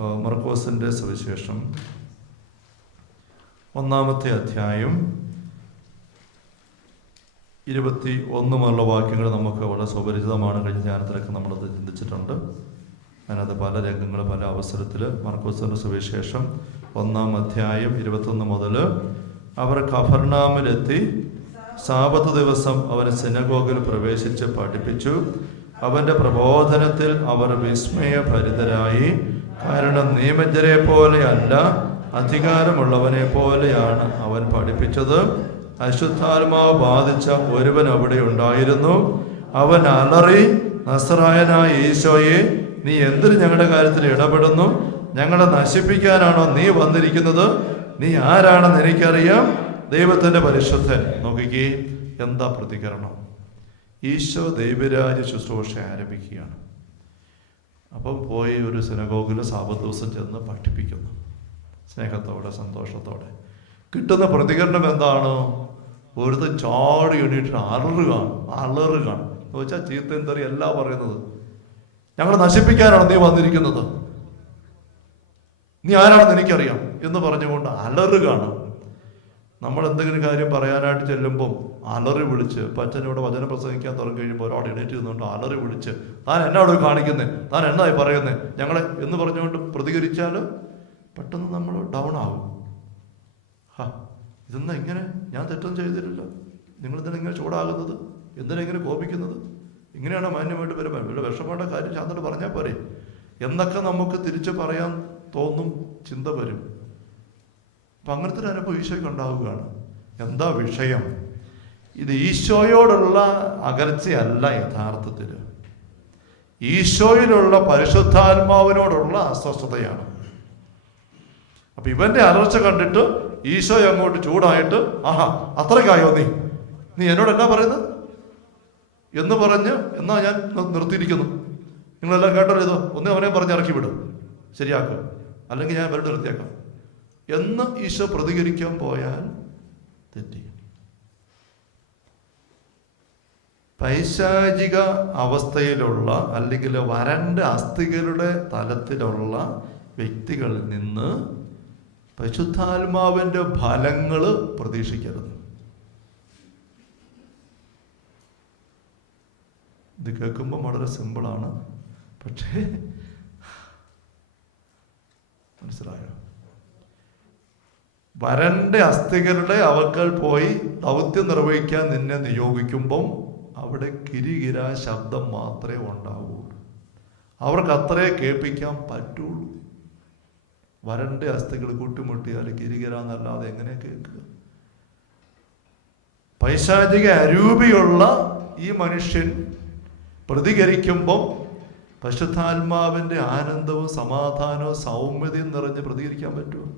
മർക്കോസിൻ്റെ സുവിശേഷം 1-ാമത്തെ അധ്യായം 21 മുതലുള്ള വാക്യങ്ങൾ നമുക്ക് വളരെ സുപരിചിതമാണ്. കഴിഞ്ഞ ധ്യാനത്തിലൊക്കെ നമ്മളത് ചിന്തിച്ചിട്ടുണ്ട്. അതിനകത്ത് പല രംഗങ്ങൾ പല അവസരത്തിൽ മർക്കോസിൻ്റെ സുവിശേഷം 1-ാം അധ്യായം 21 മുതൽ അവർ കഫർനാമിലെത്തി സാബത്ത് ദിവസം അവൻ സിനഗോഗിൽ പ്രവേശിച്ച് പഠിപ്പിച്ചു. അവൻ്റെ പ്രബോധനത്തിൽ അവർ വിസ്മയഭരിതരായി. കാരണം നിയമജ്ഞരെ പോലെയല്ല, അധികാരമുള്ളവനെ പോലെയാണ് അവൻ പഠിപ്പിച്ചത്. അശുദ്ധാത്മാവ് ബാധിച്ച ഒരുവൻ അവിടെ ഉണ്ടായിരുന്നു. അവൻ അലറി, നസറായനായ ഈശോയെ, നീ എന്തിന് ഞങ്ങളുടെ കാര്യത്തിൽ ഇടപെടുന്നു? ഞങ്ങളെ നശിപ്പിക്കാനാണോ നീ വന്നിരിക്കുന്നത്? നീ ആരാണെന്ന് എനിക്കറിയാം, ദൈവത്തിൻ്റെ പരിശുദ്ധൻ. നോക്കിക്കേ, എന്താ പ്രതികരണം. ഈശോ ദൈവരാജ ശുശ്രൂഷ ആരംഭിക്കുകയാണ്. അപ്പം പോയി ഒരു സിനഗോഗിൽ സാബത്ത് ദിവസം ചെന്ന് പഠിപ്പിക്കുന്നു, സ്നേഹത്തോടെ സന്തോഷത്തോടെ. കിട്ടുന്ന പ്രതികരണം എന്താണ്? ഒരുത്തൻ ചാടി എണീറ്റ് അലറുകയാണ് എന്ന് വെച്ചാൽ ചീത്തയും തെറി എല്ലാം പറയുന്നത്. ഞങ്ങളെ നശിപ്പിക്കാനാണ് നീ വന്നിരിക്കുന്നത്, നീ ആരാണെന്ന് എനിക്കറിയാം എന്ന് പറഞ്ഞുകൊണ്ട് അലറുകയാണ്. നമ്മൾ എന്തെങ്കിലും കാര്യം പറയാനായിട്ട് ചെല്ലുമ്പം അലറി വിളിച്ച്, അച്ഛനോട് വചനം പ്രസംഗിക്കാൻ തുടങ്ങി കഴിയുമ്പോൾ ഒരാൾ എണീറ്റ് നിന്നുകൊണ്ട് അലറി വിളിച്ച്, താൻ എന്നോട് കാണിക്കുന്നേ, താൻ എന്നായി പറയുന്നേ ഞങ്ങളെ എന്ന് പറഞ്ഞുകൊണ്ട് പ്രതികരിച്ചാൽ പെട്ടെന്ന് നമ്മൾ ഡൗൺ ആകും. ഇതെന്നാ ഇങ്ങനെ? ഞാൻ തെറ്റൊന്നും ചെയ്തിട്ടില്ല, നിങ്ങളെന്തിനാ ഇങ്ങനെ ചൂടാകുന്നത്? എന്തിനാ ഇങ്ങനെ കോപിക്കുന്നത്? ഇങ്ങനെയാണോ മാന്യമായിട്ട് വരുമ്പോൾ? ഇവിടെ വിഷമയുടെ കാര്യം ശാന്തോട് പറഞ്ഞാൽ പോരെ എന്നൊക്കെ നമുക്ക് തിരിച്ച് പറയാൻ തോന്നും, ചിന്ത വരും. അപ്പം അങ്ങനത്തെ ഒരു അനുഭവം ഈശോയ്ക്ക് ഉണ്ടാവുകയാണ്. എന്താ വിഷയം? ഇത് ഈശോയോടുള്ള അകൽച്ചയല്ല, യഥാർത്ഥത്തിൽ ഈശോയിലുള്ള പരിശുദ്ധാത്മാവിനോടുള്ള അസ്വസ്ഥതയാണ്. അപ്പൊ ഇവന്റെ അലർച്ച കണ്ടിട്ട് ഈശോ അങ്ങോട്ട് ചൂടായിട്ട്, ആഹാ അത്രയ്ക്കായോ നീ എന്നോട് എന്നാ പറയുന്നത് എന്ന് പറഞ്ഞ്, എന്നാ ഞാൻ നിർത്തിയിരിക്കുന്നു, നിങ്ങളെല്ലാം കേട്ടല്ലോ, ഇതോ ഒന്ന് അവനെ പറഞ്ഞ് ഇറക്കി വിടും, ശരിയാക്കും, അല്ലെങ്കിൽ ഞാൻ വെറുതെ നിർത്തിയേക്കാം എന്ന് ഈശോ പ്രതികരിക്കാൻ പോയാൽ തെറ്റി. പൈശാചിക അവസ്ഥയിലുള്ള അല്ലെങ്കിൽ വരണ്ട അസ്ഥികളുടെ തലത്തിലുള്ള വ്യക്തികളിൽ നിന്ന് പരിശുദ്ധാത്മാവിൻ്റെ ഫലങ്ങൾ പ്രതീക്ഷിക്കരുത്. ഇത് കേൾക്കുമ്പോൾ വളരെ സിമ്പിളാണ്, പക്ഷേ മനസ്സിലായോ? വരണ്ട അസ്ഥികളുടെ അവക്കൾ പോയി ദൗത്യം നിർവഹിക്കാൻ നിന്നെ നിയോഗിക്കുമ്പം അവിടെ കിരികിര ശബ്ദം മാത്രമേ ഉണ്ടാവുള്ളൂ. അവർക്ക് അത്രേ കേൾപ്പിക്കാൻ പറ്റുള്ളൂ. വരണ്ട അസ്ഥികൾ കൂട്ടിമുട്ടിയാൽ കിരികിര എന്നല്ലാതെ എങ്ങനെ കേൾക്കുക? പൈശാചിക അരൂപിയുള്ള ഈ മനുഷ്യൻ പ്രതികരിക്കുമ്പം പരിശുദ്ധാത്മാവിൻ്റെ ആനന്ദവും സമാധാനവും സൗമ്യതയും നിറഞ്ഞ് പ്രതികരിക്കാൻ പറ്റുമോ?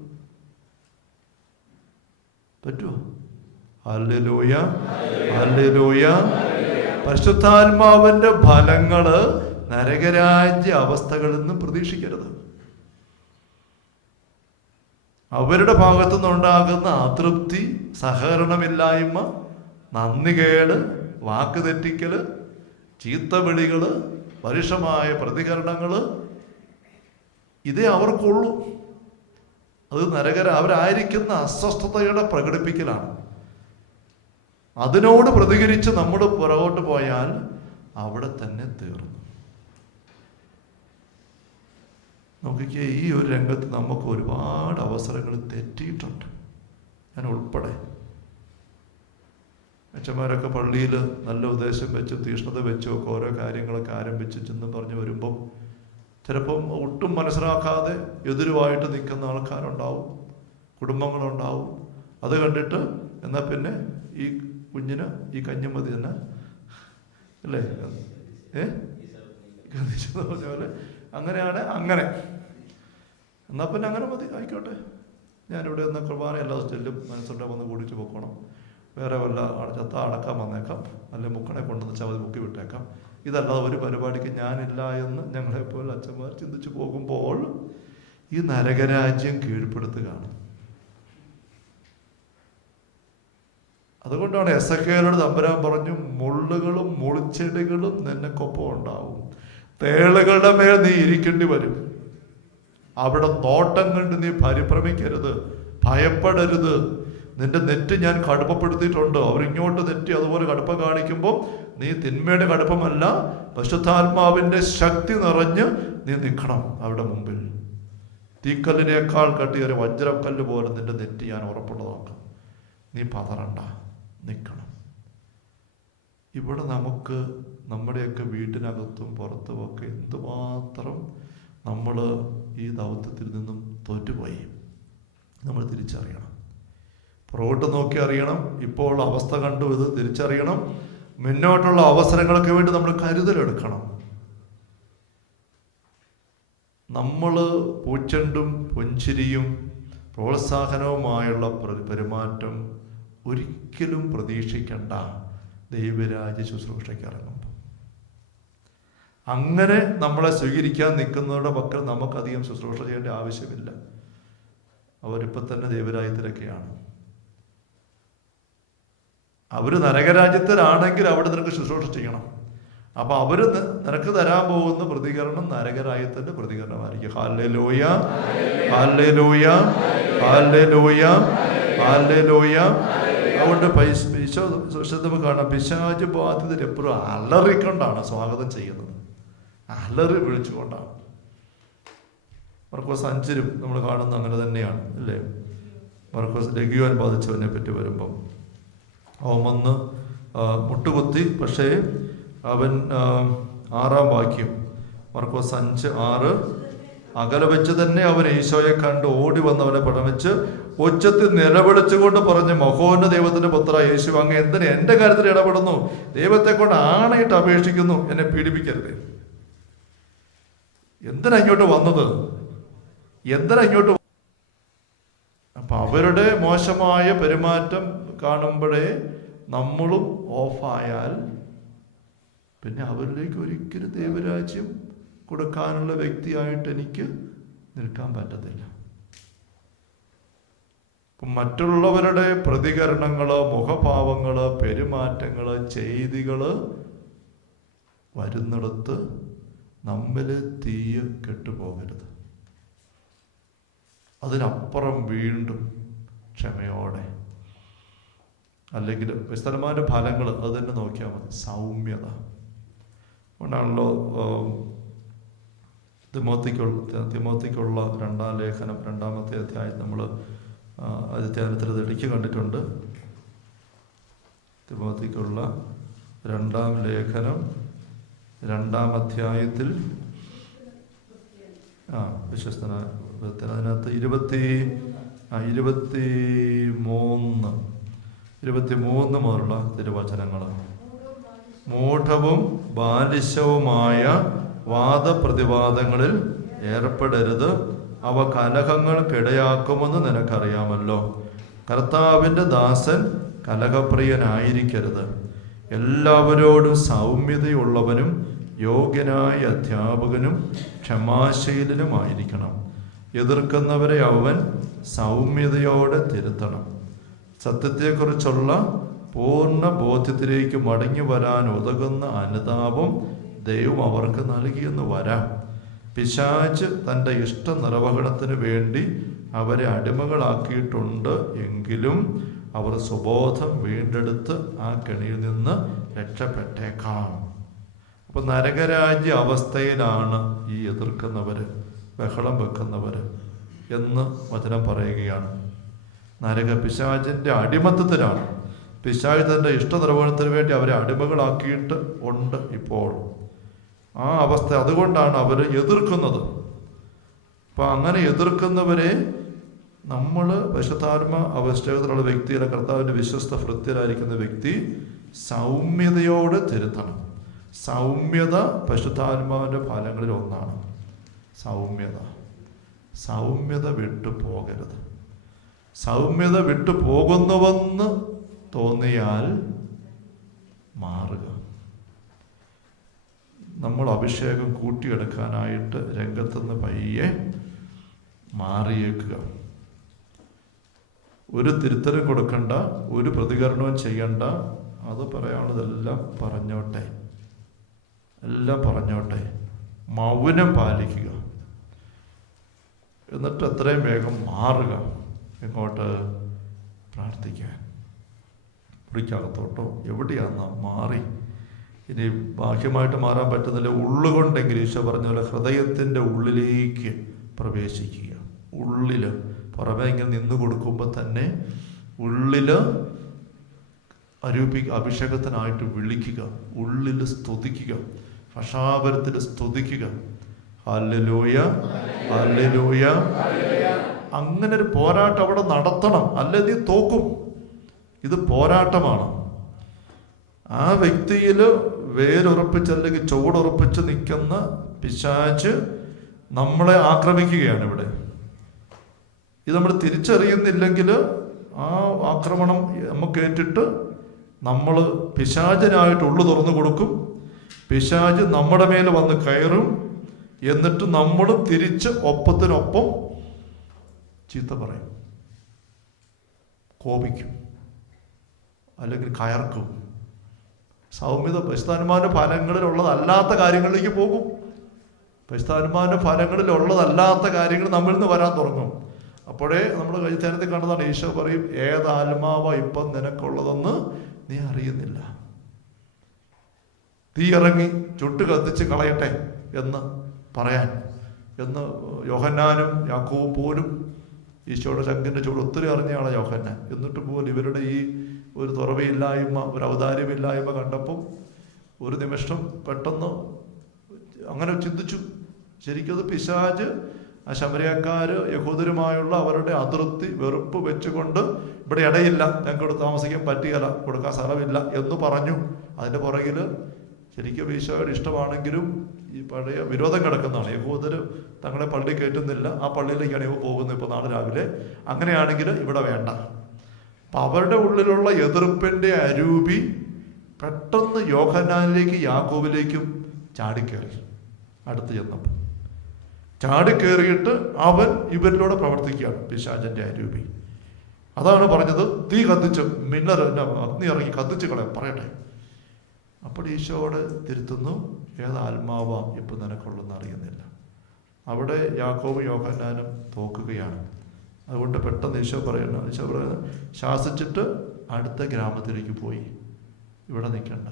Hallelujah, hallelujah. പരിശുദ്ധാത്മാവിന്റെ ഫലങ്ങള് നരകരാജ്യ അവസ്ഥകളിൽ നിന്നും പ്രതീക്ഷിക്കരുത്. അവരുടെ ഭാഗത്തു നിന്നുണ്ടാകുന്ന അതൃപ്തി, സഹകരണമില്ലായ്മ, നന്ദികേട്, വാക്ക് തെറ്റിക്കല്, ചീത്തവിളികള്, പരുഷമായ പ്രതികരണങ്ങള്, ഇതേ അവർക്കുള്ളൂ. അത് അവരായിരിക്കുന്ന അസ്വസ്ഥതയുടെ പ്രകടിപ്പിക്കലാണ്. അതിനോട് പ്രതികരിച്ച് നമ്മൾ പുറകോട്ട് പോയാൽ അവിടെ തന്നെ തീർന്നു. നോക്കിക്കേ, ഈ ഒരു രംഗത്ത് നമുക്ക് ഒരുപാട് അവസരങ്ങൾ തെറ്റിയിട്ടുണ്ട്, ഞാൻ ഉൾപ്പെടെ. അച്ഛന്മാരൊക്കെ പള്ളിയിൽ നല്ല ഉദ്ദേശം വെച്ച് തീഷ്ണത വെച്ചും ഒക്കെ ഓരോ കാര്യങ്ങളൊക്കെ ആരംഭിച്ച് ചെന്ന് പറഞ്ഞ് വരുമ്പം ചിലപ്പം ഒട്ടും മനസ്സിലാക്കാതെ എതിരുമായിട്ട് നിൽക്കുന്ന ആൾക്കാരുണ്ടാവും, കുടുംബങ്ങളുണ്ടാവും. അത് കണ്ടിട്ട് എന്നാൽ പിന്നെ ഈ കുഞ്ഞിന് ഈ കഞ്ഞി മതി തന്നെ, അല്ലേ? പറഞ്ഞ പോലെ അങ്ങനെയാണ്. അങ്ങനെ എന്നാൽ പിന്നെ അങ്ങനെ മതി, ആയിക്കോട്ടെ, ഞാനിവിടെ നിന്ന് കുർബാന എല്ലാ ചെല്ലും, മനസ്സുണ്ടെ വന്ന് കൂടിയിട്ട് പൊക്കണം, വേറെ വല്ല ചത്ത അടക്കാൻ വന്നേക്കാം, അല്ലെങ്കിൽ മുക്കണെ കൊണ്ടുവന്ന് ചവതി മുക്കി വിട്ടേക്കാം. ഇതല്ലാതെ ഒരു പരിപാടിക്ക് ഞാനില്ല എന്ന് ഞങ്ങളെപ്പോലെ അച്ഛന്മാർ ചിന്തിച്ചു പോകുമ്പോൾ ഈ നരകരാജ്യം കീഴ്പ്പെടുത്തുകയാണ്. അതുകൊണ്ടാണ് എസെക്കിയേലോട് തമ്പുരാൻ പറഞ്ഞു, മുള്ളുകളും മുൾച്ചെടികളും നിനക്കൊപ്പം ഉണ്ടാവും, തേളുകളുടെ മേൽ നീ ഇരിക്കേണ്ടി വരും. അവിടെ നോട്ടം കണ്ട് നീ പരിഭ്രമിക്കരുത്, ഭയപ്പെടരുത്. നിന്റെ നെറ്റ് ഞാൻ കടുപ്പപ്പെടുത്തിയിട്ടുണ്ട്. അവരിങ്ങോട്ട് നെറ്റി അതുപോലെ കടുപ്പം കാണിക്കുമ്പോൾ നീ തിന്മയുടെ കടുപ്പമല്ല, പരിശുദ്ധാത്മാവിൻ്റെ ശക്തി നിറഞ്ഞ് നീ നിൽക്കണം അവിടെ മുമ്പിൽ. തീക്കല്ലിനേക്കാൾ കട്ടിയൊരു വജ്രക്കല്ല് പോലെ നിന്റെ നെറ്റി ഞാൻ ഉറപ്പുള്ളതാക്കാം. നീ പതറണ്ട, നിൽക്കണം. ഇവിടെ നമുക്ക് നമ്മുടെയൊക്കെ വീട്ടിനകത്തും പുറത്തുമൊക്കെ എന്തുമാത്രം നമ്മൾ ഈ ദൗത്യത്തിൽ നിന്നും തോറ്റുപോയി നമ്മൾ തിരിച്ചറിയണം. പുറകോട്ട് നോക്കി അറിയണം. ഇപ്പോൾ അവസ്ഥ കണ്ടു ഇത് തിരിച്ചറിയണം. മുന്നോട്ടുള്ള അവസരങ്ങൾക്ക് വേണ്ടി നമ്മൾ കരുതലെടുക്കണം. നമ്മൾ പൂച്ചെണ്ടും പുഞ്ചിരിയും പ്രോത്സാഹനവുമായുള്ള പെരുമാറ്റം ഒരിക്കലും പ്രതീക്ഷിക്കേണ്ട ദൈവരാജ്യ ശുശ്രൂഷയ്ക്ക് ഇറങ്ങുമ്പോൾ. അങ്ങനെ നമ്മളെ സ്വീകരിക്കാൻ നിൽക്കുന്നവരുടെ പക്കൽ നമുക്കധികം ശുശ്രൂഷ ചെയ്യേണ്ട ആവശ്യമില്ല. അവരിപ്പോൾ തന്നെ ദൈവരാജ്യത്തിലൊക്കെയാണ്. അവർ നരകരാജ്യത്തിലാണെങ്കിൽ അവിടെ നിനക്ക് ശുശ്രൂഷ ചെയ്യണം. അപ്പൊ അവര് നിനക്ക് തരാൻ പോകുന്ന പ്രതികരണം നരകരാജ്യത്തിന്റെ പ്രതികരണമായിരിക്കും. Hallelujah, hallelujah, hallelujah, hallelujah. അതുകൊണ്ട് നമുക്ക് കാണാം, പിശാച് ബാധിതർ എപ്പോഴും അലറിക്കൊണ്ടാണ് സ്വാഗതം ചെയ്യുന്നത്. അലറി വിളിച്ചുകൊണ്ടാണ്. മർക്കോസ് 5 നമ്മൾ കാണുന്നത് അങ്ങനെ തന്നെയാണ്, അല്ലേ? മർക്കോസ് ലഘുവാൻ ബാധിച്ചവനെ പറ്റി വരുമ്പം അവൻ വന്ന് മുട്ടുകുത്തി. പക്ഷേ അവൻ 6-ാം വാക്യം, മർക്കോസ് 5:6, അകലെ വെച്ച് തന്നെ അവൻ ഈശോയെ കണ്ട് ഓടി വന്നവനെ പ്രണമിച്ച് ഉച്ചത്തിൽ നിലവിളിച്ചുകൊണ്ട് പറഞ്ഞു, മഹോന്നത ദൈവത്തിന്റെ പുത്ര യേശു, അങ്ങ് എന്തിന് എൻ്റെ കാര്യത്തിൽ ഇടപെടുന്നു? ദൈവത്തെ കൊണ്ട് ആണയിട്ട് അപേക്ഷിക്കുന്നു, എന്നെ പീഡിപ്പിക്കരുത്. എന്തിനാ ഇങ്ങോട്ട് വന്നത്? എന്തിനാ ഇങ്ങോട്ട്? അപ്പൊ അവരുടെ മോശമായ പെരുമാറ്റം കാണുമ്പോഴേ നമ്മളും ഓഫായാൽ പിന്നെ അവരിലേക്ക് ഒരിക്കലും ദൈവരാജ്യം കൊടുക്കാനുള്ള വ്യക്തിയായിട്ട് എനിക്ക് നിൽക്കാൻ പറ്റത്തില്ല. മറ്റുള്ളവരുടെ പ്രതികരണങ്ങള്, മുഖഭാവങ്ങള്, പെരുമാറ്റങ്ങള്, ചെയ്തികള് വരുന്നിടത്ത് നമ്മില് തീയ് കെട്ടുപോകരുത്. അതിനപ്പുറം വീണ്ടും ക്ഷമയോടെ, അല്ലെങ്കിൽ വിസ്തരമായ ഫലങ്ങൾ അത് തന്നെ നോക്കിയാൽ മതി. സൗമ്യത കൊണ്ടാണല്ലോ തിമോത്തിക്കുള്ള 2-ാം ലേഖനം 2-ാമത്തെ അധ്യായം നമ്മൾ അധ്യായത്തിൽ ഇടയ്ക്ക് കണ്ടിട്ടുണ്ട്. തിമോത്തിക്കുള്ള 2-ാം ലേഖനം 2-ാം അധ്യായത്തിൽ വിശ്വസ്തനായ അതിനകത്ത് 23 മുതലുള്ള തിരുവചനങ്ങൾ. മൂഢവും ബാലിശവുമായ വാദപ്രതിവാദങ്ങളിൽ ഏർപ്പെടരുത്, അവ കലഹങ്ങൾക്കിടയാക്കുമെന്ന് നിനക്കറിയാമല്ലോ. കർത്താവിൻ്റെ ദാസൻ കലഹപ്രിയനായിരിക്കരുത്, എല്ലാവരോടും സൗമ്യതയുള്ളവനും യോഗ്യനായ അധ്യാപകനും ക്ഷമാശീലനുമായിരിക്കണം. എതിർക്കുന്നവരെ അവൻ സൗമ്യതയോടെ തിരുത്തണം. സത്യത്തെക്കുറിച്ചുള്ള പൂർണ്ണ ബോധ്യത്തിലേക്ക് മടങ്ങി വരാൻ ഉതകുന്ന അനുതാപം ദൈവം അവർക്ക് നൽകിയെന്ന് വരാം. പിശാച് തൻ്റെ ഇഷ്ട നിർവഹണത്തിന് വേണ്ടി അവരെ അടിമകളാക്കിയിട്ടുണ്ട് എങ്കിലും അവർ സ്വബോധം വീണ്ടെടുത്ത് ആ കെണിയിൽ നിന്ന് രക്ഷപ്പെട്ടേക്കാം. അപ്പൊ നരകരാജ്യ അവസ്ഥയിലാണ് ഈ എതിർക്കുന്നവര്, ബഹളം വെക്കുന്നവര് എന്ന് വചനം പറയുകയാണ്. പിശാചിന്റെ അടിമത്തത്തിലാണ്. പിശാച് തന്റെ ഇഷ്ടനിർവഹണത്തിന് വേണ്ടി അവരെ അടിമകളാക്കിയിട്ട് ഉണ്ട് ഇപ്പോൾ ആ അവസ്ഥ. അതുകൊണ്ടാണ് അവർ എതിർക്കുന്നത്. അപ്പൊ അങ്ങനെ എതിർക്കുന്നവരെ നമ്മൾ പരിശുദ്ധാത്മ അവസ്ഥയിലുള്ള വ്യക്തി, കർത്താവിന്റെ വിശ്വസ്ത ഭൃത്യരായിരിക്കുന്ന വ്യക്തി സൗമ്യതയോടെ തിരുത്തണം. സൗമ്യത പരിശുദ്ധാത്മാവിന്റെ ഫലങ്ങളിൽ ഒന്നാണ്. സൗമ്യത വിട്ടു പോകരുത്. സൗമ്യത വിട്ടു പോകുന്നുവെന്ന് തോന്നിയാൽ മാറുക. നമ്മൾ അഭിഷേകം കൂട്ടിയെടുക്കാനായിട്ട് രംഗത്തുനിന്ന് പയ്യെ മാറിയേക്കുക. ഒരു തിരുത്തലും കൊടുക്കണ്ട, ഒരു പ്രതികരണവും ചെയ്യണ്ട. അത് പറയാനുള്ളതെല്ലാം പറഞ്ഞോട്ടെ, എല്ലാം പറഞ്ഞോട്ടെ. മൗനം പാലിക്കുക. എന്നിട്ട് എത്രയും വേഗം മാറുക. എങ്ങോട്ട്? പ്രാർത്ഥിക്കാൻ. മുറിക്കകത്തോട്ടോ എവിടെയാണെന്നാ മാറി. ഇനി ബാഹ്യമായിട്ട് മാറാൻ പറ്റുന്നില്ല, ഉള്ളുകൊണ്ടെങ്കിലും ഈശോ പറഞ്ഞ പോലെ ഹൃദയത്തിൻ്റെ ഉള്ളിലേക്ക് പ്രവേശിക്കുക. ഉള്ളിൽ പുറമേ ഇങ്ങനെ നിന്ന് കൊടുക്കുമ്പോൾ തന്നെ ഉള്ളിൽ അഭിഷേകത്തിനായിട്ട് വിളിക്കുക, ഉള്ളിൽ സ്തുതിക്കുക, ഭഷാപരത്തിൽ സ്തുതിക്കുക. Hallelujah, hallelujah. അങ്ങനെ ഒരു പോരാട്ടം അവിടെ നടത്തണം, അല്ലേ നീ തോക്കും. ഇത് പോരാട്ടമാണ്. ആ വ്യക്തിയിൽ വേരുറപ്പിച്ച് അല്ലെങ്കിൽ ചുവടുറപ്പിച്ച് നിൽക്കുന്ന പിശാച് നമ്മളെ ആക്രമിക്കുകയാണ് ഇവിടെ. ഇത് നമ്മൾ തിരിച്ചറിയുന്നില്ലെങ്കിൽ ആ ആക്രമണം നമുക്ക് ഏറ്റിട്ട് നമ്മൾ പിശാചിനായിട്ട് ഉള്ളു തുറന്നു കൊടുക്കും. പിശാച് നമ്മുടെ മേൽ വന്ന് കയറും. എന്നിട്ട് നമ്മളും തിരിച്ച് ഒപ്പത്തിനൊപ്പം ചീത്ത പറയും, കോപിക്കും, അല്ലെങ്കിൽ കയർക്കും. സൗമ്യത പരിശുദ്ധാത്മാവിന്റെ ഫലങ്ങളിലുള്ളതല്ലാത്ത കാര്യങ്ങളിലേക്ക് പോകും. പരിശുദ്ധാത്മാവിന്റെ ഫലങ്ങളിലുള്ളതല്ലാത്ത കാര്യങ്ങൾ നമ്മളിൽ നിന്ന് വരാൻ തുടങ്ങും. അപ്പോഴേ നമ്മൾ കഴിച്ചാനത്തിൽ കണ്ടതാണ്, ഈശോ പറയും, ഏതാത്മാവ ഇപ്പം നിനക്കുള്ളതെന്ന് നീ അറിയുന്നില്ല. തീ ഇറങ്ങി ചുട്ട് കത്തിച്ച് കളയട്ടെ എന്ന് പറയാൻ എന്ന് യോഹന്നാനും യാക്കോബും പോലും ഈശോയുടെ ശങ്കിൻ്റെ ചൂട് ഒത്തിരി അറിഞ്ഞാണ് യോഹന്നാൻ. എന്നിട്ട് പോലും ഇവരുടെ ഈ ഒരു തുറവയില്ലായ്മ, ഒരു ഔദാര്യമില്ലായ്മ കണ്ടപ്പോൾ ഒരു നിമിഷം പെട്ടെന്ന് അങ്ങനെ ചിന്തിച്ചു. ശരിക്കും അത് പിശാച് ആ ശമരിയക്കാര് യഹൂദരുമായുള്ള അവരുടെ അതിർത്തി വെറുപ്പ് വെച്ചുകൊണ്ട് ഇവിടെ ഇടയില്ല, ഞങ്ങൾക്ക് താമസിക്കാൻ പറ്റുകയില്ല, കൊടുക്കാൻ സ്ഥലമില്ല എന്ന് പറഞ്ഞു. അതിൻ്റെ പുറകിൽ ശരിക്കും ഈശോയുടെ ഇഷ്ടമാണെങ്കിലും ഈ പഴയ വിരോധം കിടക്കുന്നതാണ്. യഹൂദർ തങ്ങളെ പള്ളി കയറ്റുന്നില്ല, ആ പള്ളിയിലേക്കാണ് ഇവ പോകുന്നത് ഇപ്പോൾ നാളെ രാവിലെ. അങ്ങനെയാണെങ്കിൽ ഇവിടെ വേണ്ട. അപ്പം അവരുടെ ഉള്ളിലുള്ള എതിർപ്പിൻ്റെ അരൂപി പെട്ടെന്ന് യോഹന്നാനിലേക്ക് യാക്കോബിലേക്കും ചാടിക്കയറി. അടുത്ത് ചെന്നപ്പോൾ ചാടിക്കയറിയിട്ട് അവൻ ഇവരിലൂടെ പ്രവർത്തിക്കുകയാണ്, പിശാചിൻ്റെ അരൂപി. അതാണ് പറഞ്ഞത്, തീ കത്തിച്ച് അഗ്നി ഇറങ്ങി കത്തിച്ച് കളയാം പറയട്ടെ. അപ്പോൾ ഈശോയോട് തിരുത്തുന്നു, ഏതാത്മാവാ ഇപ്പം നിനക്കുള്ളതെന്ന് അറിയുന്നില്ല. അവിടെ യാക്കോബും യോഹന്നാനും തോക്കുകയാണ്. അതുകൊണ്ട് പെട്ടെന്ന് ഈശോ പറയുന്നത് ശാസിച്ചിട്ട് അടുത്ത ഗ്രാമത്തിലേക്ക് പോയി, ഇവിടെ നിൽക്കണ്ട,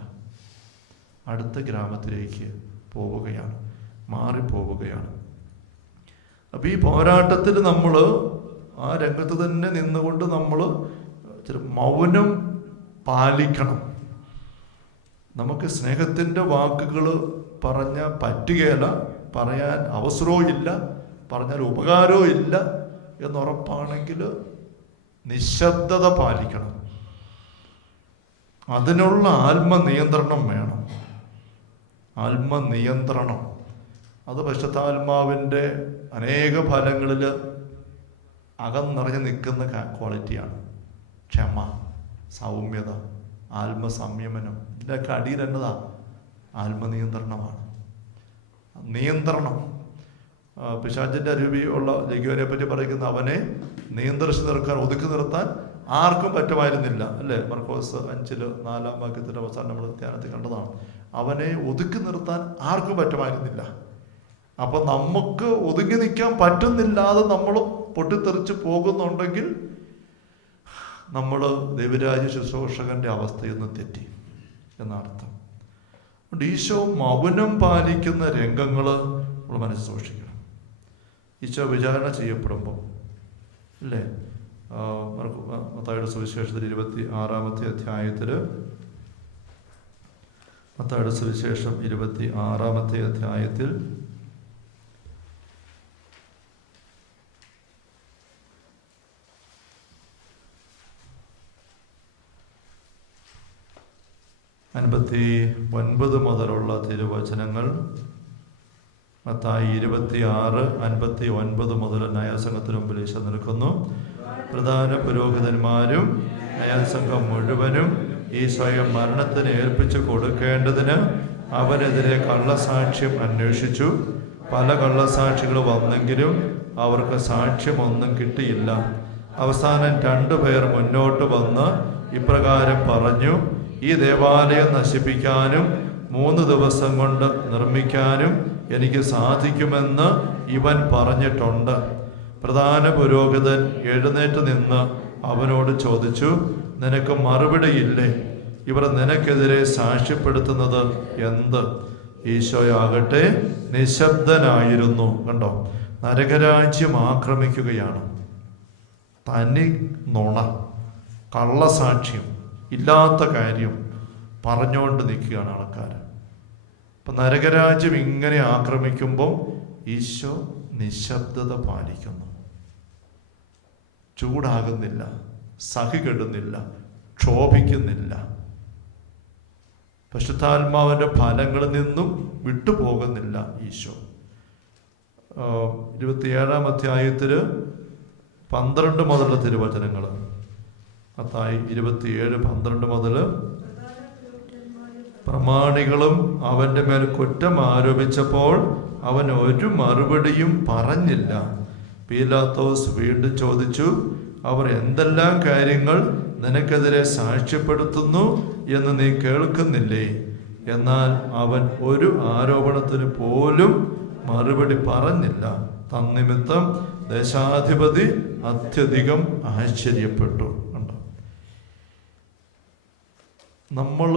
അടുത്ത ഗ്രാമത്തിലേക്ക് പോവുകയാണ്, മാറിപ്പോവുകയാണ്. അപ്പം ഈ പോരാട്ടത്തിൽ നമ്മൾ ആ രംഗത്ത് തന്നെ നിന്നുകൊണ്ട് നമ്മൾ മൗനം പാലിക്കണം. നമുക്ക് സ്നേഹത്തിൻ്റെ വാക്കുകൾ പറഞ്ഞാൽ പറ്റുകയില്ല, പറയാൻ അവസരവും ഇല്ല, പറഞ്ഞാൽ ഉപകാരവും ഇല്ല എന്നുറപ്പാണെങ്കിൽ നിശബ്ദത പാലിക്കണം. അതിനുള്ള ആത്മനിയന്ത്രണം വേണം. ആത്മനിയന്ത്രണം അത് പരിശുദ്ധാത്മാവിൻ്റെ അനേക ഫലങ്ങളിൽ അകന്നിറഞ്ഞു നിൽക്കുന്ന ക്വാളിറ്റിയാണ്. ക്ഷമ, സൗമ്യത, ആത്മസംയമനം, ഇതിൻ്റെയൊക്കെ അടിയിൽ എന്നതാ ആത്മനിയന്ത്രണമാണ്. നിയന്ത്രണം. പിശാചിൻ്റെ അരൂപി ഉള്ള ലഘുവിനെ പറ്റി പറയുന്ന അവനെ നിയന്ത്രിച്ച് നിർത്താൻ, ഒതുക്കി നിർത്താൻ ആർക്കും പറ്റുമായിരുന്നില്ല, അല്ലേ? മർക്കോസ് 5:4 വാക്യത്തിൻ്റെ അവസാനം നമ്മൾ ധ്യാനത്തിൽ കണ്ടതാണ്. അവനെ ഒതുക്കി നിർത്താൻ ആർക്കും പറ്റുമായിരുന്നില്ല. അപ്പം നമുക്ക് ഒതുങ്ങി നിൽക്കാൻ പറ്റുന്നില്ലാതെ നമ്മൾ പൊട്ടിത്തെറിച്ച് പോകുന്നുണ്ടെങ്കിൽ നമ്മൾ ദൈവരാജ്യ ശുശ്രൂഷകൻ്റെ അവസ്ഥയിൽ നിന്ന് തെറ്റി എന്നർത്ഥം. അതുകൊണ്ട് ഈശോ മൗനം പാലിക്കുന്ന രംഗങ്ങൾ നമ്മൾ മനസ്സിൽ സൂക്ഷിക്കണം. ഈശോ വിചാരണ ചെയ്യപ്പെടുമ്പോൾ, അല്ലേ? മത്തായിയുടെ സുവിശേഷത്തിൽ 26-ാമത്തെ അധ്യായത്തിൽ, മത്തായിയുടെ സുവിശേഷം 26-ാമത്തെ അധ്യായത്തിൽ 59 മുതലുള്ള തിരുവചനങ്ങൾ. മത്തായി 26:59 മുതൽ ന്യായസംഘത്തിന് മുമ്പിൽ ഈശോ നിൽക്കുന്നു. പ്രധാന പുരോഹിതന്മാരും ന്യായസംഘം മുഴുവനും ഈശോയെ മരണത്തിന് ഏൽപ്പിച്ചു കൊടുക്കേണ്ടതിന് അവനെതിരെ കള്ളസാക്ഷ്യം അന്വേഷിച്ചു. പല കള്ളസാക്ഷികൾ വന്നെങ്കിലും അവർക്ക് സാക്ഷ്യമൊന്നും കിട്ടിയില്ല. അവസാനം 2 പേർ മുന്നോട്ട് വന്ന് ഇപ്രകാരം പറഞ്ഞു: ഈ ദേവാലയം നശിപ്പിക്കാനും 3 ദിവസം കൊണ്ട് നിർമ്മിക്കാനും എനിക്ക് സാധിക്കുമെന്ന് ഇവൻ പറഞ്ഞിട്ടുണ്ട്. പ്രധാന പുരോഹിതൻ എഴുന്നേറ്റ് നിന്ന് അവനോട് ചോദിച്ചു, നിനക്ക് മറുപടിയില്ലേ? ഇവർ നിനക്കെതിരെ സാക്ഷ്യപ്പെടുത്തുന്നത് എന്ത്? ഈശോയാകട്ടെ നിശബ്ദനായിരുന്നു. കണ്ടോ, നരകരാജ്യം ആക്രമിക്കുകയാണ്. തനി നുണ, കള്ളസാക്ഷ്യം, ഇല്ലാത്ത കാര്യം പറഞ്ഞുകൊണ്ട് നിൽക്കുകയാണ് ആൾക്കാർ. അപ്പം നരകരാജ്യം ഇങ്ങനെ ആക്രമിക്കുമ്പം ഈശോ നിശബ്ദത പാലിക്കുന്നു. ചൂടാകുന്നില്ല, സഹികെടുന്നില്ല, ക്ഷോഭിക്കുന്നില്ല. പരിശുദ്ധാത്മാവിൻ്റെ ഫലങ്ങളിൽ നിന്നും വിട്ടുപോകുന്നില്ല ഈശോ. 27-ാം അധ്യായത്തിൽ 12 മുതലുള്ള തിരുവചനങ്ങൾ. മത്തായി 27:12 മുതൽ, പ്രമാണികളും അവൻ്റെ മേൽ കുറ്റം ആരോപിച്ചപ്പോൾ അവൻ ഒരു മറുപടിയും പറഞ്ഞില്ല. പീലാത്തോസ് വീണ്ടും ചോദിച്ചു, അവർ എന്തെല്ലാം കാര്യങ്ങൾ നിനക്കെതിരെ സാക്ഷ്യപ്പെടുത്തുന്നു എന്ന് നീ കേൾക്കുന്നില്ലേ? എന്നാൽ അവൻ ഒരു ആരോപണത്തിന് പോലും മറുപടി പറഞ്ഞില്ല. തന്നിമിത്തം ദേശാധിപതി അത്യധികം ആശ്ചര്യപ്പെട്ടു. കണ്ടോ, നമ്മൾ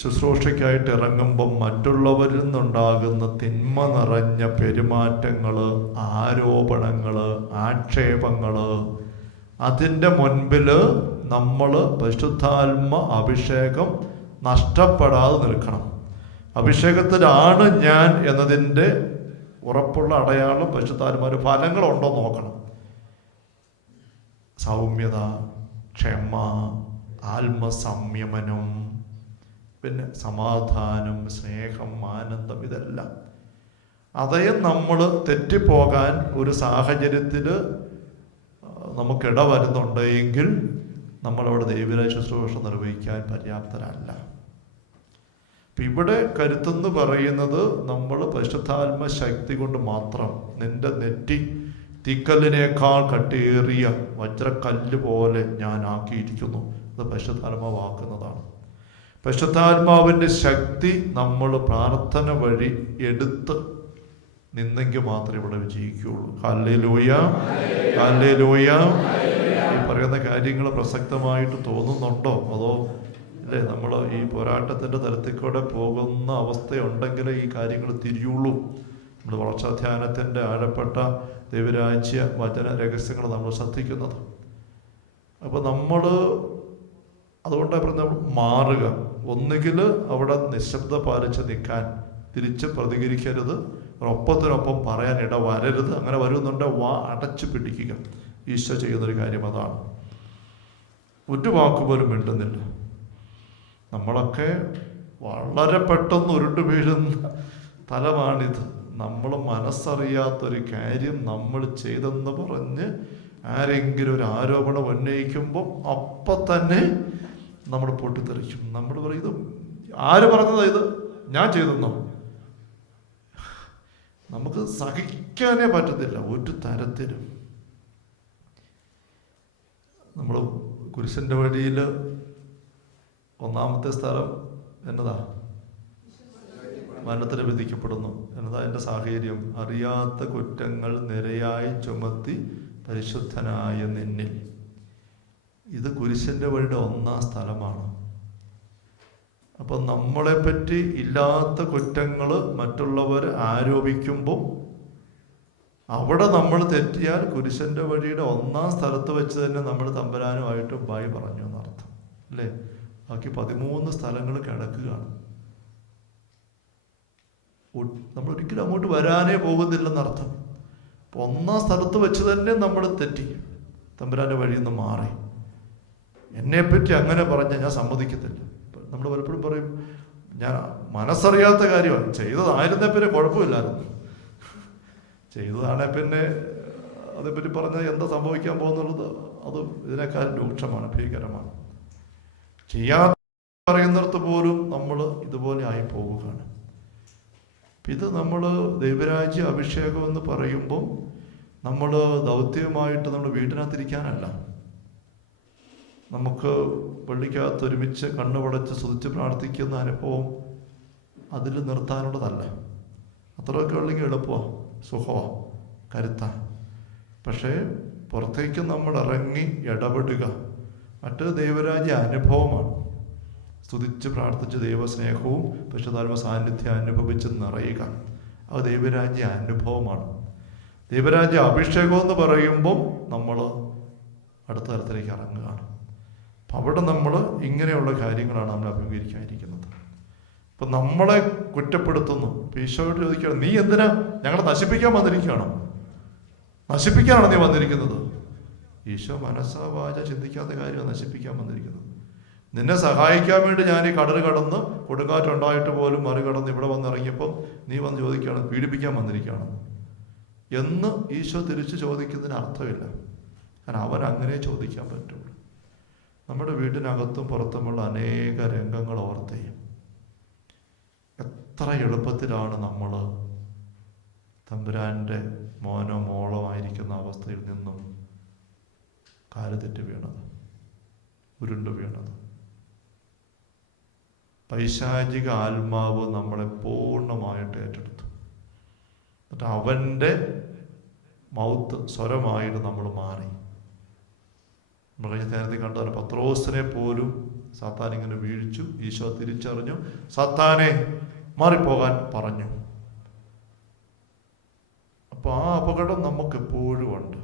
ശുശ്രൂഷയ്ക്കായിട്ട് ഇറങ്ങുമ്പം മറ്റുള്ളവരിൽ നിന്നുണ്ടാകുന്ന തിന്മ നിറഞ്ഞ പെരുമാറ്റങ്ങൾ, ആരോപണങ്ങൾ, ആക്ഷേപങ്ങൾ, അതിൻ്റെ മുൻപിൽ നമ്മൾ പരിശുദ്ധാത്മ അഭിഷേകം നഷ്ടപ്പെടാതെ നിൽക്കണം. അഭിഷേകത്തിലാണ് ഞാൻ എന്നതിൻ്റെ ഉറപ്പുള്ള അടയാളം പരിശുദ്ധാത്മാവിൻ്റെ ഫലങ്ങളുണ്ടോ നോക്കണം. സൗമ്യത, ക്ഷമ, ആത്മസംയമനം, പിന്നെ സമാധാനം, സ്നേഹം, ആനന്ദം, ഇതെല്ലാം. അതേ നമ്മൾ തെറ്റിപ്പോകാൻ ഒരു സാഹചര്യത്തിൽ നമുക്കിട വരുന്നുണ്ടെങ്കിൽ നമ്മളവിടെ ദൈവരായ ശുശ്രൂഷ നിർവഹിക്കാൻ പര്യാപ്തരല്ല. അപ്പം ഇവിടെ കരുത്തെന്ന് പറയുന്നത് നമ്മൾ പരിശുദ്ധാത്മ ശക്തി കൊണ്ട് മാത്രം, നിന്റെ നെറ്റി തീക്കല്ലിനേക്കാൾ കട്ടിയേറിയ വജ്രക്കല്ല് പോലെ ഞാൻ ആക്കിയിരിക്കുന്നു. അത് പരിശുദ്ധാത്മാവാക്കുന്നതാണ്. പരിശുദ്ധാത്മാവിൻ്റെ ശക്തി നമ്മൾ പ്രാർത്ഥന വഴി എടുത്ത് നിന്നെങ്കിൽ മാത്രമേ ഇവിടെ വിജയിക്കുകയുള്ളൂ. Hallelujah, hallelujah. ഈ പറയുന്ന കാര്യങ്ങൾ പ്രസക്തമായിട്ട് തോന്നുന്നുണ്ടോ? അതോ അല്ലേ, നമ്മൾ ഈ പോരാട്ടത്തിൻ്റെ തലത്തിൽ കൂടെ പോകുന്ന അവസ്ഥയുണ്ടെങ്കിൽ ഈ കാര്യങ്ങൾ തിരിയുള്ളൂ. നമ്മൾ വളർച്ചാധ്യാനത്തിൻ്റെ ആഴപ്പെട്ട ദൈവരാജ്യ വചന രഹസ്യങ്ങൾ നമ്മൾ ശ്രദ്ധിക്കുന്നത്. അപ്പോൾ നമ്മൾ അതുകൊണ്ടാണ് പറഞ്ഞ മാറുക. ഒന്നുകിൽ അവിടെ നിശബ്ദത പാലിച്ച് നിൽക്കാൻ, തിരിച്ച് പ്രതികരിക്കരുത്, ഒപ്പത്തിനൊപ്പം പറയാൻ ഇട വരരുത്. അങ്ങനെ വരുന്നുണ്ട് വാ അടച്ചു പിടിക്കുക. ഈശോ ചെയ്യുന്നൊരു കാര്യം അതാണ്. ഒരു വാക്കുപോലും മിണ്ടുന്നില്ല. നമ്മളൊക്കെ വളരെ പെട്ടെന്ന് ഉരുണ്ടു വീഴുന്ന തലമാണിത്. നമ്മൾ മനസ്സറിയാത്തൊരു കാര്യം നമ്മൾ ചെയ്തെന്ന് പറഞ്ഞ് ആരെങ്കിലും ഒരു ആരോപണം ഉന്നയിക്കുമ്പോൾ അപ്പം തന്നെ നമ്മൾ പൊട്ടിത്തെറിക്കും. നമ്മൾ പറയും, ഇത് ആര് പറഞ്ഞതാ, ഇത് ഞാൻ ചെയ്തെന്നോ? നമുക്ക് സഹിക്കാനേ പറ്റത്തില്ല ഒരു തരത്തിലും. നമ്മൾ കുരിശിൻ്റെ വഴിയിൽ ഒന്നാമത്തെ സ്ഥലം എന്നതാ? മരണത്തിന് വിധിക്കപ്പെടുന്നു എന്നതാ എൻ്റെ സാഹചര്യം. അറിയാത്ത കുറ്റങ്ങൾ നിരയായി ചുമത്തി പരിശുദ്ധനായ നിന്നിൽ. ഇത് കുരിശിൻ്റെ വഴിയുടെ ഒന്നാം സ്ഥലമാണ്. അപ്പം നമ്മളെപ്പറ്റി ഇല്ലാത്ത കുറ്റങ്ങൾ മറ്റുള്ളവർ ആരോപിക്കുമ്പോൾ അവിടെ നമ്മൾ തെറ്റിയാൽ കുരിശിൻ്റെ വഴിയുടെ ഒന്നാം സ്ഥലത്ത് വെച്ച് തന്നെ നമ്മൾ തമ്പുരാനുമായിട്ട് ബായ് പറഞ്ഞു എന്നർത്ഥം, അല്ലേ? ബാക്കി 13 സ്ഥലങ്ങൾ കിടക്കുകയാണ്. നമ്മൾ ഒരിക്കലും അങ്ങോട്ട് വരാനേ പോകുന്നില്ലെന്നർത്ഥം. അപ്പോൾ ഒന്നാം സ്ഥലത്ത് വെച്ച് തന്നെ നമ്മൾ തെറ്റി, തമ്പുരാൻ്റെ വഴിയിൽ നിന്ന് മാറി. എന്നെപ്പറ്റി അങ്ങനെ പറഞ്ഞാൽ ഞാൻ സമ്മതിക്കത്തില്ല. നമ്മൾ പലപ്പോഴും പറയും, ഞാൻ മനസ്സറിയാത്ത കാര്യമാണ്, ചെയ്തതായിരുന്നേ പിന്നെ കുഴപ്പമില്ലായിരുന്നു, ചെയ്തതാണെ പിന്നെ അതേപ്പറ്റി പറഞ്ഞാൽ എന്താ സംഭവിക്കാൻ പോകുന്നുള്ളത് അത് ഇതിനേക്കാൾ രൂക്ഷമാണ്, ഭീകരമാണ്. ചെയ്യാത്ത പറയുന്നിടത്ത് പോലും നമ്മൾ ഇതുപോലെ ആയി പോവുകയാണ്. ഇത് നമ്മൾ ദൈവരാജ്യ അഭിഷേകം എന്ന് പറയുമ്പോൾ നമ്മൾ ദൗത്യമായിട്ട് നമ്മൾ വീട്ടിനകത്തിരിക്കാനല്ല, നമുക്ക് പള്ളിക്കകത്ത് ഒരുമിച്ച് കണ്ണുപടച്ച് സ്തുതിച്ച് പ്രാർത്ഥിക്കുന്ന അനുഭവം അതിൽ നിർത്താനുള്ളതല്ല. അത്രയൊക്കെ ഉള്ളെങ്കിൽ എളുപ്പമാണ്, സുഖമാണ്, കരുത്താണ്. പക്ഷേ പുറത്തേക്ക് നമ്മൾ ഇറങ്ങി ഇടപെടുക. മറ്റൊരു ദൈവരാജ്യ അനുഭവമാണ്. സ്തുതിച്ച് പ്രാർത്ഥിച്ച് ദൈവസ്നേഹവും പരിശുദ്ധാത്മ സാന്നിധ്യം അനുഭവിച്ച് നിറയുക. അത് ദൈവരാജ്യ അനുഭവമാണ്. ദൈവരാജ്യ അഭിഷേകം എന്ന് പറയുമ്പം നമ്മൾ അടുത്ത തരത്തിലേക്ക് ഇറങ്ങുകയാണ്. അപ്പം അവിടെ നമ്മൾ ഇങ്ങനെയുള്ള കാര്യങ്ങളാണ് നമ്മൾ അഭിമുഖീകരിക്കാനിരിക്കുന്നത്. അപ്പം നമ്മളെ കുറ്റപ്പെടുത്തുന്നു. ഈശോയോട് ചോദിക്കുകയാണ്, നീ എന്തിനാ ഞങ്ങളെ നശിപ്പിക്കാൻ വന്നിരിക്കുകയാണോ? നശിപ്പിക്കാനാണ് നീ വന്നിരിക്കുന്നത്? ഈശോ മനസ്സാ വാച ചിന്തിക്കാത്ത കാര്യമാണ് നശിപ്പിക്കാൻ വന്നിരിക്കുന്നത്. നിന്നെ സഹായിക്കാൻ വേണ്ടി ഞാൻ ഈ കടൽ കടന്ന് കൊടുങ്കാറ്റുണ്ടായിട്ട് പോലും മറികടന്ന് ഇവിടെ വന്നിറങ്ങിയപ്പോൾ നീ വന്ന് ചോദിക്കുകയാണ്, പീഡിപ്പിക്കാൻ വന്നിരിക്കുകയാണ് എന്ന് ഈശോ തിരിച്ചു ചോദിക്കുന്നതിന് അർത്ഥമില്ല. കാരണം അവൻ അങ്ങനെ ചോദിക്കാൻ പറ്റുള്ളൂ. നമ്മുടെ വീടിനകത്തും പുറത്തുമുള്ള അനേക രംഗങ്ങൾ ഓർത്തേ എത്ര എളുപ്പത്തിലാണ് നമ്മൾ തമ്പുരാൻ്റെ മോനോ മോളോ ആയിരിക്കുന്ന അവസ്ഥയിൽ നിന്നും കാലുതെറ്റി വീണത്, ഉരുണ്ടു വീണത്. പൈശാചിക ആത്മാവ് നമ്മളെ പൂർണ്ണമായിട്ട് ഏറ്റെടുത്തു. എന്നിട്ട് അവൻ്റെ മൗത്ത് സ്വരമായിട്ട് നമ്മൾ മാറി. നമ്മൾ കഴിഞ്ഞ നേരത്തെ കണ്ടതാണ്, പത്രോസിനെ പോലും സാത്താൻ ഇങ്ങനെ വീഴ്ചു. ഈശോ തിരിച്ചറിഞ്ഞു, സാത്താനെ മാറിപ്പോകാൻ പറഞ്ഞു. അപ്പൊ ആ അപകടം നമുക്ക് എപ്പോഴും ഉണ്ട്.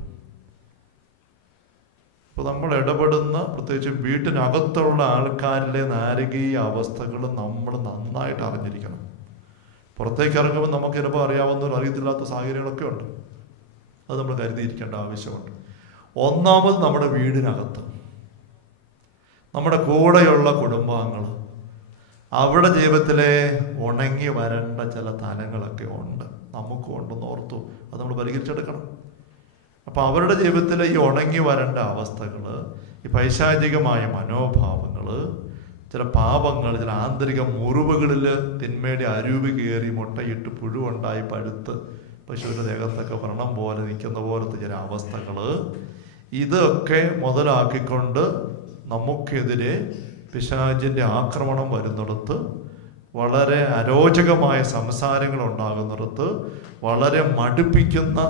അപ്പൊ നമ്മൾ ഇടപെടുന്ന പ്രത്യേകിച്ച് വീട്ടിനകത്തുള്ള ആൾക്കാരിലെ നാരകീയ അവസ്ഥകൾ നമ്മൾ നന്നായിട്ട് അറിഞ്ഞിരിക്കണം. പുറത്തേക്ക് ഇറങ്ങുമ്പോൾ നമുക്ക് ചിലപ്പോൾ അറിയാവുന്ന അറിയത്തില്ലാത്ത സാഹചര്യങ്ങളൊക്കെ ഉണ്ട്. അത് നമ്മൾ കരുതിയിരിക്കേണ്ട ആവശ്യമുണ്ട്. ഒന്നാമത് നമ്മുടെ വീടിനകത്ത് നമ്മുടെ കൂടെയുള്ള കുടുംബാംഗങ്ങൾ, അവരുടെ ജീവിതത്തിലെ ഉണങ്ങി വരേണ്ട ചില തലങ്ങളൊക്കെ ഉണ്ട്, നമുക്കും ഉണ്ടെന്ന് ഓർത്തു. അത് നമ്മൾ പരിഹരിച്ചെടുക്കണം. അപ്പം അവരുടെ ജീവിതത്തിലെ ഈ ഉണങ്ങി വരേണ്ട അവസ്ഥകൾ, ഈ പൈശാചികമായ മനോഭാവങ്ങൾ, ചില പാപങ്ങൾ, ചില ആന്തരിക മുറിവുകളിൽ തിന്മയുടെ അരൂപി കയറി മുട്ടയിട്ട് പുഴുവുണ്ടായി പഴുത്ത് പശുവിൻ്റെ ദേഹത്തൊക്കെ വ്രണം പോലെ നിൽക്കുന്ന പോലത്തെ ചില അവസ്ഥകൾ, ഇതൊക്കെ മുതലാക്കിക്കൊണ്ട് നമുക്കെതിരെ പിശാചിൻ്റെ ആക്രമണം വരുന്നിടത്ത്, വളരെ അരോചകമായ സംസാരങ്ങൾ ഉണ്ടാകുന്നിടത്ത്, വളരെ മടുപ്പിക്കുന്ന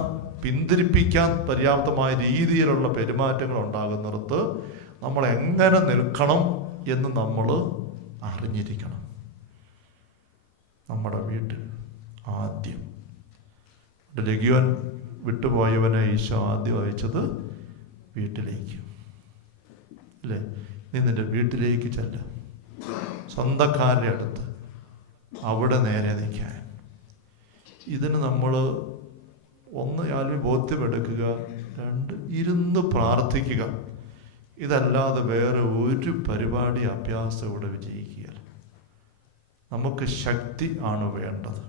പിന്തിരിപ്പിക്കാൻ പര്യാപ്തമായ രീതിയിലുള്ള പെരുമാറ്റങ്ങൾ ഉണ്ടാകുന്നിടത്ത് നമ്മൾ എങ്ങനെ നിൽക്കണം എന്ന് നമ്മൾ അറിഞ്ഞിരിക്കണം. നമ്മുടെ വീട്ടിൽ ആദ്യം ലഗിയോൻ വിട്ടുപോയവനെ ഈശോ ആദ്യം അയച്ചത് വീട്ടിലേക്ക് അല്ലേ? നീ നിന്റെ വീട്ടിലേക്ക് ചെല്ല, സ്വന്തക്കാരുടെ അടുത്ത്, അവിടെ നേരെ നിൽക്കാൻ. ഇതിന് നമ്മൾ ഒന്ന് ബോധ്യമെടുക്കുക, രണ്ട് ഇരുന്ന് പ്രാർത്ഥിക്കുക. ഇതല്ലാതെ വേറെ ഒരു പരിപാടി അഭ്യാസം ഇവിടെ വിജയിക്കുകയില്ല. നമുക്ക് ശക്തി ആണ് വേണ്ടത്.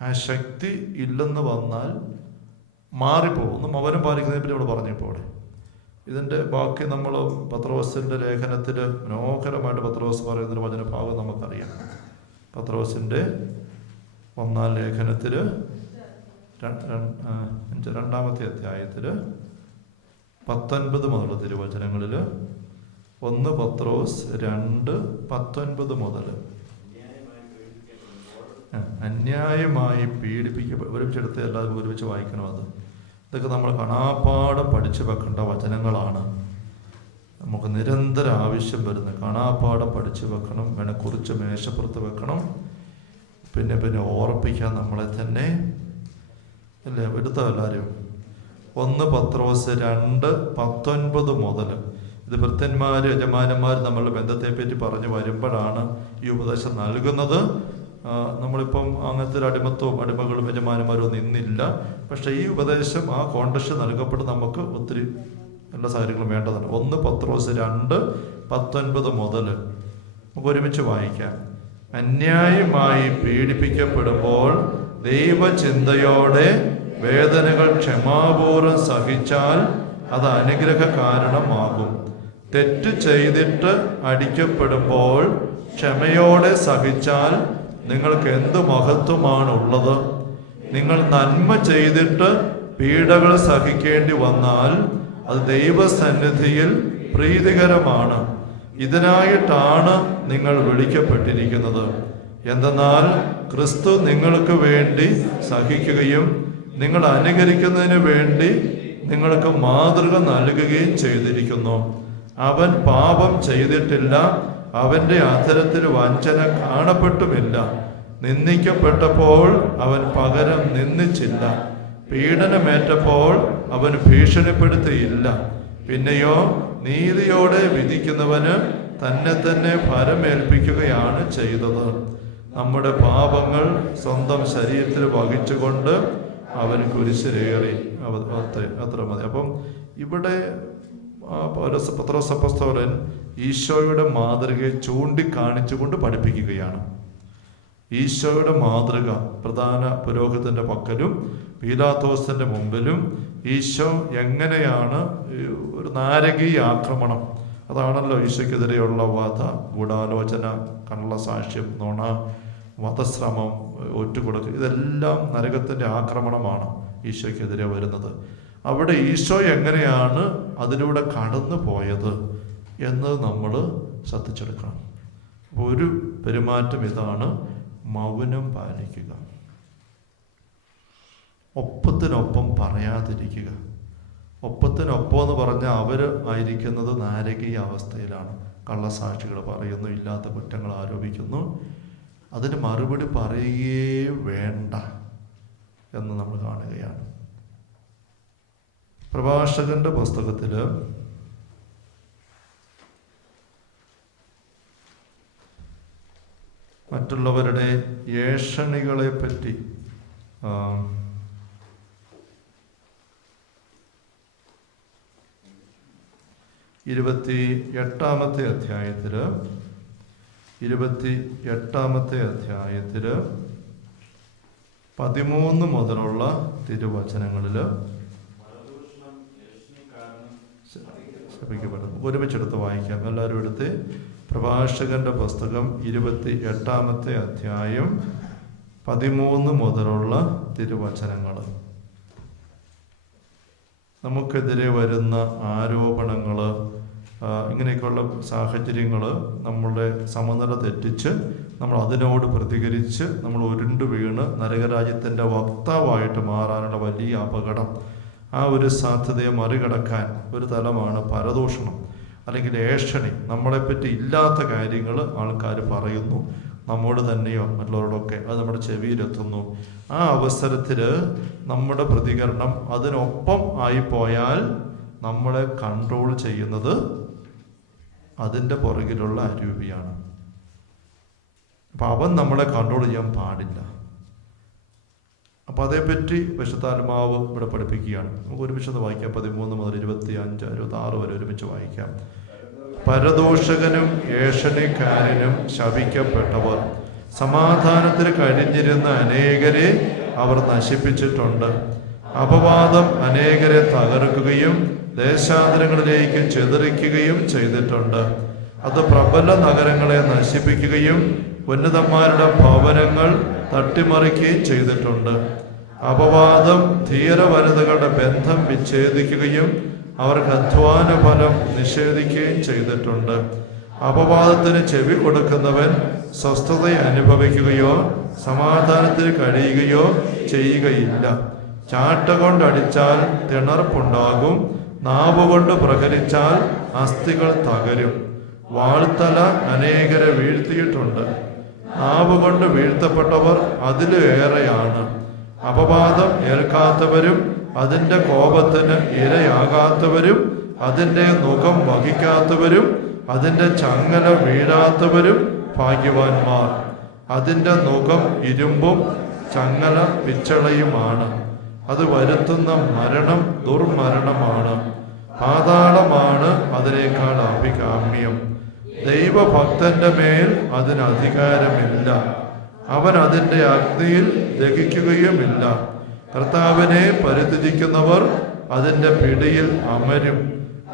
ആ ശക്തി ഇല്ലെന്ന് വന്നാൽ മാറിപ്പോകും. മൗനം പാലിക്കുന്നതിനെ പറ്റി ഇവിടെ പറഞ്ഞപ്പോൾ ഇതിൻ്റെ ബാക്കി നമ്മൾ പത്രോസിൻ്റെ ലേഖനത്തിൽ മനോഹരമായിട്ട് പത്രോസ് പറയുന്നൊരു വചനഭാഗം നമുക്കറിയാം. പത്രോസിൻ്റെ 1-ാം ലേഖനത്തിൽ 2-ാമത്തെ അധ്യായത്തിൽ 19 മുതലുള്ള തിരുവചനങ്ങളിൽ 1 പത്രോസ് 2:19 മുതൽ അന്യായമായി ഒരുമിച്ചെടുത്ത് എല്ലാവരും ഒരുമിച്ച് വായിക്കണം. ഇതൊക്കെ നമ്മൾ കാണാപ്പാഠം പഠിച്ചു വെക്കേണ്ട വചനങ്ങളാണ്. നമുക്ക് നിരന്തരം ആവശ്യം വരുന്ന കാണാപ്പാഠം പഠിച്ചു വെക്കണം, വേണേൽ കുറിച്ച് മേശപ്പുറത്ത് വെക്കണം. പിന്നെ ഓർപ്പിക്കാൻ നമ്മളെ തന്നെ അല്ലേ? എടുത്തോ എല്ലാവരും? 1 പത്രോസ് 2:19 മുതൽ. ഇത് ഭൃത്യന്മാർ യജമാനന്മാർ നമ്മളുടെ ബന്ധത്തെപ്പറ്റി പറഞ്ഞു വരുമ്പോഴാണ് ഈ ഉപദേശം നൽകുന്നത്. നമ്മളിപ്പം അങ്ങനത്തെ ഒരു അടിമകളും യജമാനന്മാരും ഒന്നും ഇന്നില്ല. പക്ഷെ ഈ ഉപദേശം ആ കോണ്ടക്സ്റ്റ് നൽകപ്പെട്ട് നമുക്ക് ഒത്തിരി എല്ലാ സാഹചര്യങ്ങളും വേണ്ടതാണ്. 1 പത്രോസ് 2:19 മുതൽ നമുക്ക് ഒരുമിച്ച് വായിക്കാം. അന്യായമായി പീഡിപ്പിക്കപ്പെടുമ്പോൾ ദൈവചിന്തയോടെ വേദനകൾ ക്ഷമാപൂർവ്വം സഹിച്ചാൽ അത് അനുഗ്രഹ കാരണമാകും. തെറ്റ് ചെയ്തിട്ട് അടിക്കപ്പെടുമ്പോൾ ക്ഷമയോടെ സഹിച്ചാൽ നിങ്ങൾക്ക് എന്ത് മഹത്വമാണുള്ളത്? നിങ്ങൾ നന്മ ചെയ്തിട്ട് പീഡകൾ സഹിക്കേണ്ടി വന്നാൽ അത് ദൈവസന്നിധിയിൽ പ്രീതികരമാണ്. ഇതിനായിട്ടാണ് നിങ്ങൾ വിളിക്കപ്പെട്ടിരിക്കുന്നത്. എന്തെന്നാൽ ക്രിസ്തു നിങ്ങൾക്ക് വേണ്ടി സഹിക്കുകയും നിങ്ങൾ അനുകരിക്കുന്നതിന് വേണ്ടി നിങ്ങൾക്ക് മാതൃക നൽകുകയും ചെയ്തിരിക്കുന്നു. അവൻ പാപം ചെയ്തിട്ടില്ല, അവന്റെ അധരത്തിൽ വഞ്ചന കാണപ്പെട്ടുമില്ല. നിന്ദിക്കപ്പെട്ടപ്പോൾ അവൻ പകരം നിന്ദിച്ചില്ല, പീഡനമേറ്റപ്പോൾ അവൻ ഭീഷണിപ്പെടുത്തിയില്ല. പിന്നെയോ നീതിയോടെ വിധിക്കുന്നവന് തന്നെ ഫലമേൽപ്പിക്കുകയാണ് ചെയ്തത്. നമ്മുടെ പാപങ്ങൾ സ്വന്തം ശരീരത്തിൽ വഹിച്ചുകൊണ്ട് അവൻ കുരിശിലേറി. അത്ര മതി. അപ്പം ഇവിടെ പത്രോസ് അപ്പോസ്തലൻ ഈശോയുടെ മാതൃകയെ ചൂണ്ടിക്കാണിച്ചുകൊണ്ട് പഠിപ്പിക്കുകയാണ്. ഈശോയുടെ മാതൃക പ്രധാന പുരോഹിതന്റെ പക്കലും പീലാത്തോസിന്റെ മുമ്പിലും ഈശോ എങ്ങനെയാണ് ഒരു നാരകീയ ആക്രമണം, അതാണല്ലോ ഈശോയ്ക്കെതിരെയുള്ള വധ, ഗൂഢാലോചന, കള്ളസാക്ഷ്യം, നുണ, വധശ്രമം, ഒറ്റുകൊടുക്കൽ, ഇതെല്ലാം നരകത്തിന്റെ ആക്രമണമാണ് ഈശോയ്ക്കെതിരെ വരുന്നത്. അവിടെ ഈശോ എങ്ങനെയാണ് അതിലൂടെ കടന്നു പോയത് എന്ന് നമ്മൾ ശ്രദ്ധിച്ചെടുക്കണം. അപ്പോൾ ഒരു പെരുമാറ്റം ഇതാണ്: മൗനം പാലിക്കുക, ഒപ്പത്തിനൊപ്പം പറയാതിരിക്കുക. ഒപ്പത്തിനൊപ്പം എന്ന് പറഞ്ഞാൽ അവർ ആയിരിക്കുന്നത് നാരകീയ അവസ്ഥയിലാണ്. കള്ളസാക്ഷികൾ പറയുന്നു, ഇല്ലാത്ത കുറ്റങ്ങൾ ആരോപിക്കുന്നു, അതിന് മറുപടി പറയുകയേ വേണ്ട എന്ന് നമ്മൾ കാണുകയാണ്. പ്രഭാഷകന്റെ പുസ്തകത്തിൽ മറ്റുള്ളവരുടെ ഏഷണികളെ പറ്റി 28-ാമത്തെ അധ്യായത്തിൽ 13 മുതലുള്ള തിരുവചനങ്ങളിൽ ഒരുമിച്ചെടുത്ത് വായിക്കാം. എല്ലാവരും എടുത്ത് പ്രഭാഷകന്റെ പുസ്തകം 28-ാമത്തെ അധ്യായം 13 മുതലുള്ള തിരുവചനങ്ങൾ. നമുക്കെതിരെ വരുന്ന ആരോപണങ്ങൾ, ഇങ്ങനെയൊക്കെയുള്ള സാഹചര്യങ്ങൾ നമ്മളുടെ സമനില തെറ്റിച്ച് നമ്മൾ അതിനോട് പ്രതികരിച്ച് നമ്മൾ ഉരുണ്ടു വീണ് നരകരാജ്യത്തിൻ്റെ വക്താവായിട്ട് മാറാനുള്ള വലിയ അപകടം, ആ ഒരു സാധ്യതയെ മറികടക്കാൻ ഒരു തലമാണ് പരദൂഷണം അല്ലെങ്കിൽ ഏഷണി. നമ്മളെപ്പറ്റി ഇല്ലാത്ത കാര്യങ്ങൾ ആൾക്കാർ പറയുന്നു, നമ്മോട് തന്നെയോ മറ്റുള്ളവരോടൊക്കെ, അത് നമ്മുടെ ചെവിയിലെത്തുന്നു. ആ അവസരത്തിൽ നമ്മുടെ പ്രതികരണം അതിനൊപ്പം ആയിപ്പോയാൽ നമ്മളെ കൺട്രോൾ ചെയ്യുന്നത് അതിൻ്റെ പുറകിലുള്ള അരൂപിയാണ്. അപ്പം അവൻ നമ്മളെ കൺട്രോൾ ചെയ്യാൻ പാടില്ല. അപ്പം അതേപ്പറ്റി വിശുദ്ധാത്മാവ് ഇവിടെ പഠിപ്പിക്കുകയാണ്. നമുക്ക് ഒരുമിച്ച് വായിക്കാം. 13 മുതൽ 25, 26 വരെ ഒരുമിച്ച് വായിക്കാം. പരദൂഷകനും ഏഷണിക്കാരനും ശപിക്കപ്പെട്ടവർ, സമാധാനത്തിന് കഴിഞ്ഞിരുന്ന അനേകരെ അവർ നശിപ്പിച്ചിട്ടുണ്ട്. അപവാദം അനേകരെ തകർക്കുകയും ദേശാന്തരങ്ങളിലേക്ക് ചിതറിക്കുകയും ചെയ്തിട്ടുണ്ട്. അത് പ്രബല നഗരങ്ങളെ നശിപ്പിക്കുകയും ഉന്നതന്മാരുടെ ഭവനങ്ങൾ തട്ടിമറിക്കുകയും ചെയ്തിട്ടുണ്ട്. അപവാദം ധീരവനിതകളുടെ ബന്ധം വിച്ഛേദിക്കുകയും അവർക്ക് അധ്വാന ഫലം നിഷേധിക്കുകയും ചെയ്തിട്ടുണ്ട്. അപവാദത്തിന് ചെവി കൊടുക്കുന്നവൻ സ്വസ്ഥത അനുഭവിക്കുകയോ സമാധാനത്തിൽ കഴിയുകയോ ചെയ്യുകയില്ല. ചാട്ട കൊണ്ടടിച്ചാൽ തിണർപ്പുണ്ടാകും, നാവുകൊണ്ട് പ്രഹരിച്ചാൽ അസ്ഥികൾ തകരും. വാൾത്തല അനേകരെ വീഴ്ത്തിയിട്ടുണ്ട്, നാവുകൊണ്ട് വീഴ്ത്തപ്പെട്ടവർ അതിലേറെയാണ്. അപവാദം ഏൽക്കാത്തവരും അതിൻ്റെ കോപത്തിന് ഇരയാകാത്തവരും അതിൻ്റെ മുഖം വഹിക്കാത്തവരും അതിൻ്റെ ചങ്ങല വീഴാത്തവരും ഭാഗ്യവാന്മാർ. അതിൻ്റെ മുഖം ഇരുമ്പും ചങ്ങല പിച്ചളയുമാണ്. അത് വരുത്തുന്ന മരണം ദുർമരണമാണ്. പാതാളമാണ് അതിനേക്കാൾ അഭികാമ്യം. ദൈവഭക്തന്റെ മേൽ അതിന് അധികാരമില്ല. അവൻ അതിൻ്റെ അഗ്നിയിൽ ദഹിക്കുകയുമില്ല. കർത്താവിനെ പരിത്യജിക്കുന്നവർ അതിൻ്റെ പിടിയിൽ അമരും.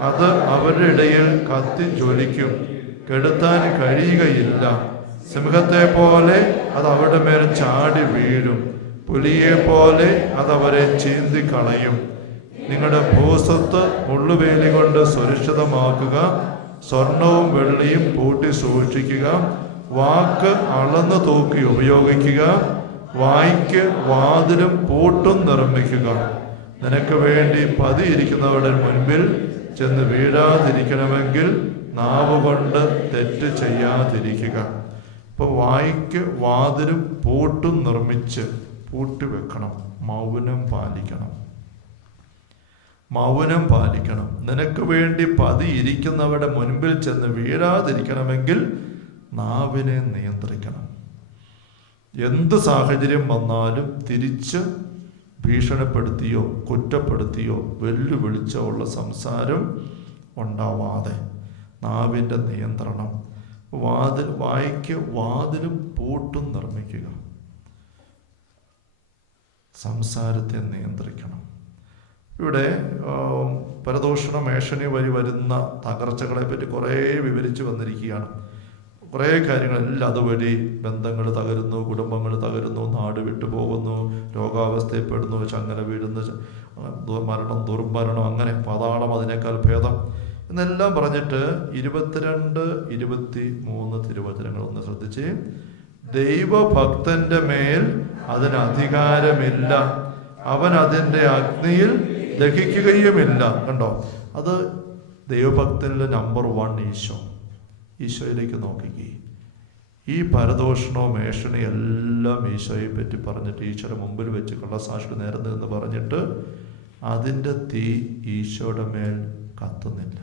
അത് അവരുടെ ഇടയിൽ കത്തി ജ്വലിക്കും, കെടുത്താൻ കഴിയുകയില്ല. സിംഹത്തെ പോലെ അത് അവരുടെ മേൽ ചാടി വീഴും, പുലിയെ പോലെ അതവരെ ചീന്തിക്കളയും. നിങ്ങളുടെ ഭൂസ്വത്ത് മുള്ളുവേലി കൊണ്ട് സുരക്ഷിതമാക്കുക, സ്വർണവും വെള്ളിയും പൂട്ടി സൂക്ഷിക്കുക. വാക്ക് അളന്ന് തൂക്കി ഉപയോഗിക്കുക, വായ്ക്ക് വാതിലും പൂട്ടും നിർമ്മിക്കുക. നിനക്ക് വേണ്ടി പതിയിരിക്കുന്നവരുടെ മുൻപിൽ ചെന്ന് വീഴാതിരിക്കണമെങ്കിൽ നാവ് കൊണ്ട് തെറ്റ് ചെയ്യാതിരിക്കുക. ഇപ്പൊ വായ്ക്ക് വാതിലും പൂട്ടും നിർമ്മിച്ച് പൂട്ടിവെക്കണം. മൗനം പാലിക്കണം. മൗനം പാലിക്കണം. നിനക്ക് വേണ്ടി പതിയിരിക്കുന്നവരുടെ മുൻപിൽ ചെന്ന് വീഴാതിരിക്കണമെങ്കിൽ നാവിനെ നിയന്ത്രിക്കണം. എന്ത് സാഹചര്യം വന്നാലും തിരിച്ച് ഭീഷണിപ്പെടുത്തിയോ കുറ്റപ്പെടുത്തിയോ വെല്ലുവിളിച്ചോ ഉള്ള സംസാരം ഉണ്ടാവാതെ നാവിൻ്റെ നിയന്ത്രണം. വായ്ക്ക് വാതിലും പൂട്ടും നിർമ്മിക്കുക. സംസാരത്തെ നിയന്ത്രിക്കണം. ഇവിടെ പരദൂഷണം ഏഷണി വഴി വരുന്ന തകർച്ചകളെ പറ്റി കുറേ വിവരിച്ച് വന്നിരിക്കുകയാണ്. കുറേ കാര്യങ്ങളെല്ലാം അതുവഴി ബന്ധങ്ങൾ തകരുന്നു, കുടുംബങ്ങൾ തകരുന്നു, നാട് വിട്ടുപോകുന്നു, രോഗാവസ്ഥയപ്പെടുന്നു, ചങ്ങല വീഴുന്നു, മരണം, ദുർമരണം, അങ്ങനെ പാതാളം അതിനേക്കാൾ ഭേദം എന്നെല്ലാം പറഞ്ഞിട്ട് 22, 23 തിരുവചനങ്ങൾ ഒന്ന് ശ്രദ്ധിച്ച്. ദൈവഭക്തന്റെ മേൽ അതിന് അധികാരമില്ല, അവൻ അതിൻ്റെ അഗ്നിയിൽ ദഹിക്കുകയുമില്ല. കണ്ടോ, അത് ദൈവഭക്തനിലെ നമ്പർ 1 ഈശോ. ഈശോയിലേക്ക് നോക്കിക്കേ. ഈ പരദോഷണവും ഏഷണയും എല്ലാം ഈശോയെ പറ്റി പറഞ്ഞിട്ട് ഈശോയുടെ മുമ്പിൽ വെച്ച് കള്ളസാക്ഷി നേരം എന്ന് പറഞ്ഞിട്ട് അതിൻ്റെ തീ ഈശോയുടെ മേൽ കത്തുന്നില്ല.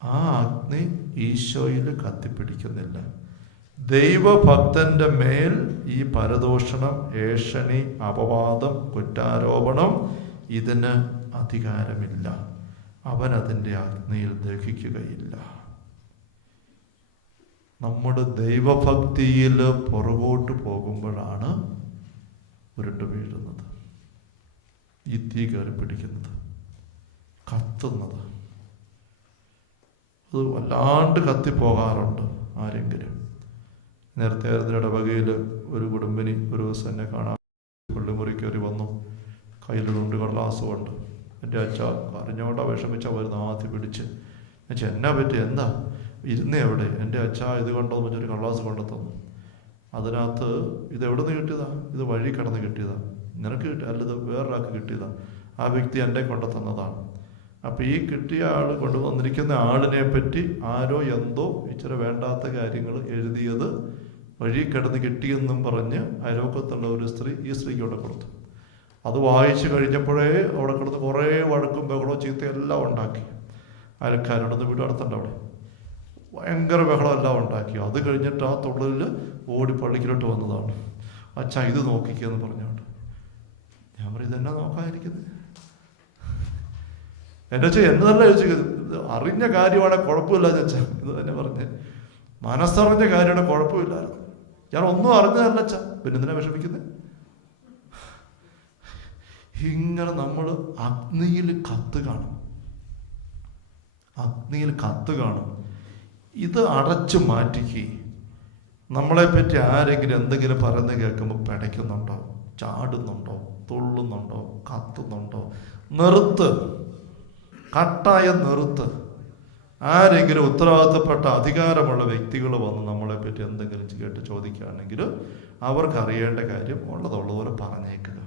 ആ അഗ്നി ഈശോയിൽ കത്തിപ്പിടിക്കുന്നില്ല. ദൈവഭക്തന്റെ മേൽ ഈ പരദോഷണം, ഏഷണി, അപവാദം, കുറ്റാരോപണം ഇതിന് അധികാരമില്ല. അവൻ അതിൻ്റെ അഗ്നിയിൽ ദഹിക്കുകയില്ല. നമ്മുടെ ദൈവഭക്തിയിൽ പുറകോട്ട് പോകുമ്പോഴാണ് ഉരുണ്ടു വീഴുന്നത്, ഈ തീ കയറി പിടിക്കുന്നത്, കത്തുന്നത്. അത് വല്ലാണ്ട് കത്തിപ്പോകാറുണ്ട് ആരെങ്കിലും. നേരത്തെ ഇടവകയിൽ ഒരു കുടുംബിനി ഒരു ദിവസം എന്നെ കാണാൻ പള്ളിമുറി കയറി വന്നു. കയ്യിലുണ്ട് കള്ളാസുകൊണ്ട്. എൻ്റെ അച്ഛ കരഞ്ഞോണ്ടാ വിഷമിച്ച വരുന്ന ആദ്യം പിടിച്ച്. എന്നുവെച്ചാൽ എന്നാ പറ്റി, എന്താ ഇരുന്നേ എവിടെ? എൻ്റെ അച്ഛ ഇത് കൊണ്ടോ എന്ന് വെച്ചൊരു കള്ളാസ് കൊണ്ടു തന്നു. അതിനകത്ത് ഇത് എവിടെ നിന്ന് കിട്ടിയതാ? ഇത് വഴി കിടന്ന് കിട്ടിയതാ. നിനക്ക് കിട്ടിയ അല്ലത് വേറൊരാൾക്ക് കിട്ടിയതാ. ആ വ്യക്തി എൻ്റെ കൊണ്ടു തന്നതാണ്. അപ്പം ഈ കിട്ടിയ ആൾ കൊണ്ടുവന്നിരിക്കുന്ന ആളിനെ പറ്റി ആരോ എന്തോ ഇച്ചിരി വേണ്ടാത്ത കാര്യങ്ങൾ എഴുതിയത് വഴി കിടന്ന് കിട്ടിയെന്നും പറഞ്ഞ് അയൽവക്കത്തുള്ള ഒരു സ്ത്രീ ഈ സ്ത്രീക്ക് കൊണ്ട് കൊടുത്തു. അത് വായിച്ചു കഴിഞ്ഞപ്പോഴേ അവിടെ കിടന്ന് കുറേ വഴക്കും ബഹളവും ചീത്തയെല്ലാം ഉണ്ടാക്കി. അയൽക്കാരോടൊന്ന് വീട് അടുത്തുണ്ട്, അവിടെ ഭയങ്കര ബഹളമെല്ലാം ഉണ്ടാക്കി. അത് കഴിഞ്ഞിട്ട് ആ തൊഴിലിൽ ഓടി പള്ളിക്കിലോട്ട് വന്നതാണ്. അച്ഛാ ഇത് നോക്കിക്കെന്ന് പറഞ്ഞുകൊണ്ട്. ഞാൻ പറയും ഇതെന്നാ നോക്കാതിരിക്കുന്നത്? എൻ്റെ അച്ഛൻ എന്നതല്ല ചോദിച്ചത്, അറിഞ്ഞ കാര്യമാണ് കുഴപ്പമില്ല അച്ഛാ. ഇത് തന്നെ പറഞ്ഞ് മനസ്സറിഞ്ഞ കാര്യമാണ് കുഴപ്പമില്ലായിരുന്നു. ഞാൻ ഒന്നും അറിഞ്ഞതല്ല അച്ഛാ, പിന്നെ എന്തിനാ വിഷമിക്കുന്നത്? ഇങ്ങനെ നമ്മൾ അഗ്നിയിൽ കത്ത് കാണും, അഗ്നിയിൽ കത്ത് കാണും. ഇത് അടച്ചു മാറ്റിക്ക്. നമ്മളെപ്പറ്റി ആരെങ്കിലും എന്തെങ്കിലും പറയുന്നത് കേൾക്കുമ്പോൾ പിടയ്ക്കുന്നുണ്ടോ, ചാടുന്നുണ്ടോ, തുള്ളുന്നുണ്ടോ, കത്തുന്നുണ്ടോ? നിർത്ത്, കട്ടായ നിർത്ത്. ആരെങ്കിലും ഉത്തരവാദിത്തപ്പെട്ട അധികാരമുള്ള വ്യക്തികൾ വന്ന് നമ്മളെപ്പറ്റി എന്തെങ്കിലും കേട്ട് ചോദിക്കുകയാണെങ്കിൽ അവർക്ക് അറിയേണ്ട കാര്യം ഉള്ളതുള്ളതുപോലെ പറഞ്ഞേക്കുക.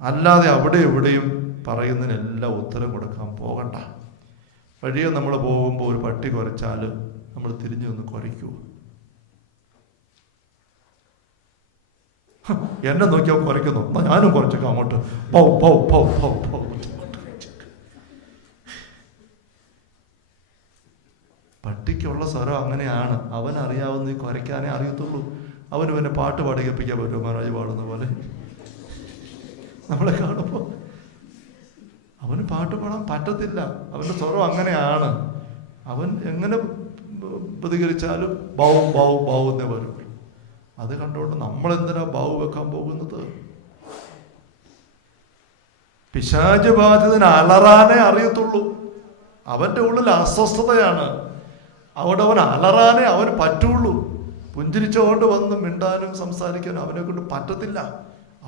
അല്ലാതെ അവിടെ എവിടെയും പറയുന്നതിനെല്ലാം ഉത്തരം കൊടുക്കാൻ പോകണ്ട. വഴിയെ നമ്മൾ പോകുമ്പോൾ ഒരു പട്ടി കുരച്ചാൽ നമ്മൾ തിരിഞ്ഞു നിന്ന് കുരയ്ക്കുമോ? എന്നെ നോക്കിയാൽ കുരയ്ക്കുന്നു, ഞാനും കുറച്ചൊക്കെ അങ്ങോട്ട് പൗ പൗ പൗ പൗ പൗ. പട്ടിക്കുള്ള സ്വരം അങ്ങനെയാണ്. അവനറിയാവുന്ന ഈ കുരയ്ക്കാനേ അറിയത്തുള്ളൂ. അവന് പിന്നെ പാട്ട് പാടി കേൾപ്പിക്കാൻ പറ്റുമോ? മനോജ് പാടുന്ന പോലെ നമ്മളെ കാണുമ്പോൾ അവന് പാട്ട് പാടാൻ പറ്റത്തില്ല. അവൻ്റെ സ്വരം അങ്ങനെയാണ്. അവൻ എങ്ങനെ പ്രതികരിച്ചാലും ബൗ ബൗ ബൗ എന്നേ വരും. അത് കണ്ടുകൊണ്ട് നമ്മളെന്തിനാ ബൗ വെക്കാൻ പോകുന്നത്? പിശാച് ബാധിതന് അലറാനേ അറിയത്തുള്ളൂ. അവൻ്റെ ഉള്ളിൽ അസ്വസ്ഥതയാണ്. അവിടെ അവൻ അലറാനേ അവന് പറ്റുള്ളൂ. പുഞ്ചിരിച്ചുകൊണ്ട് വന്ന് മിണ്ടാനും സംസാരിക്കാനും അവനെ കൊണ്ട് പറ്റത്തില്ല.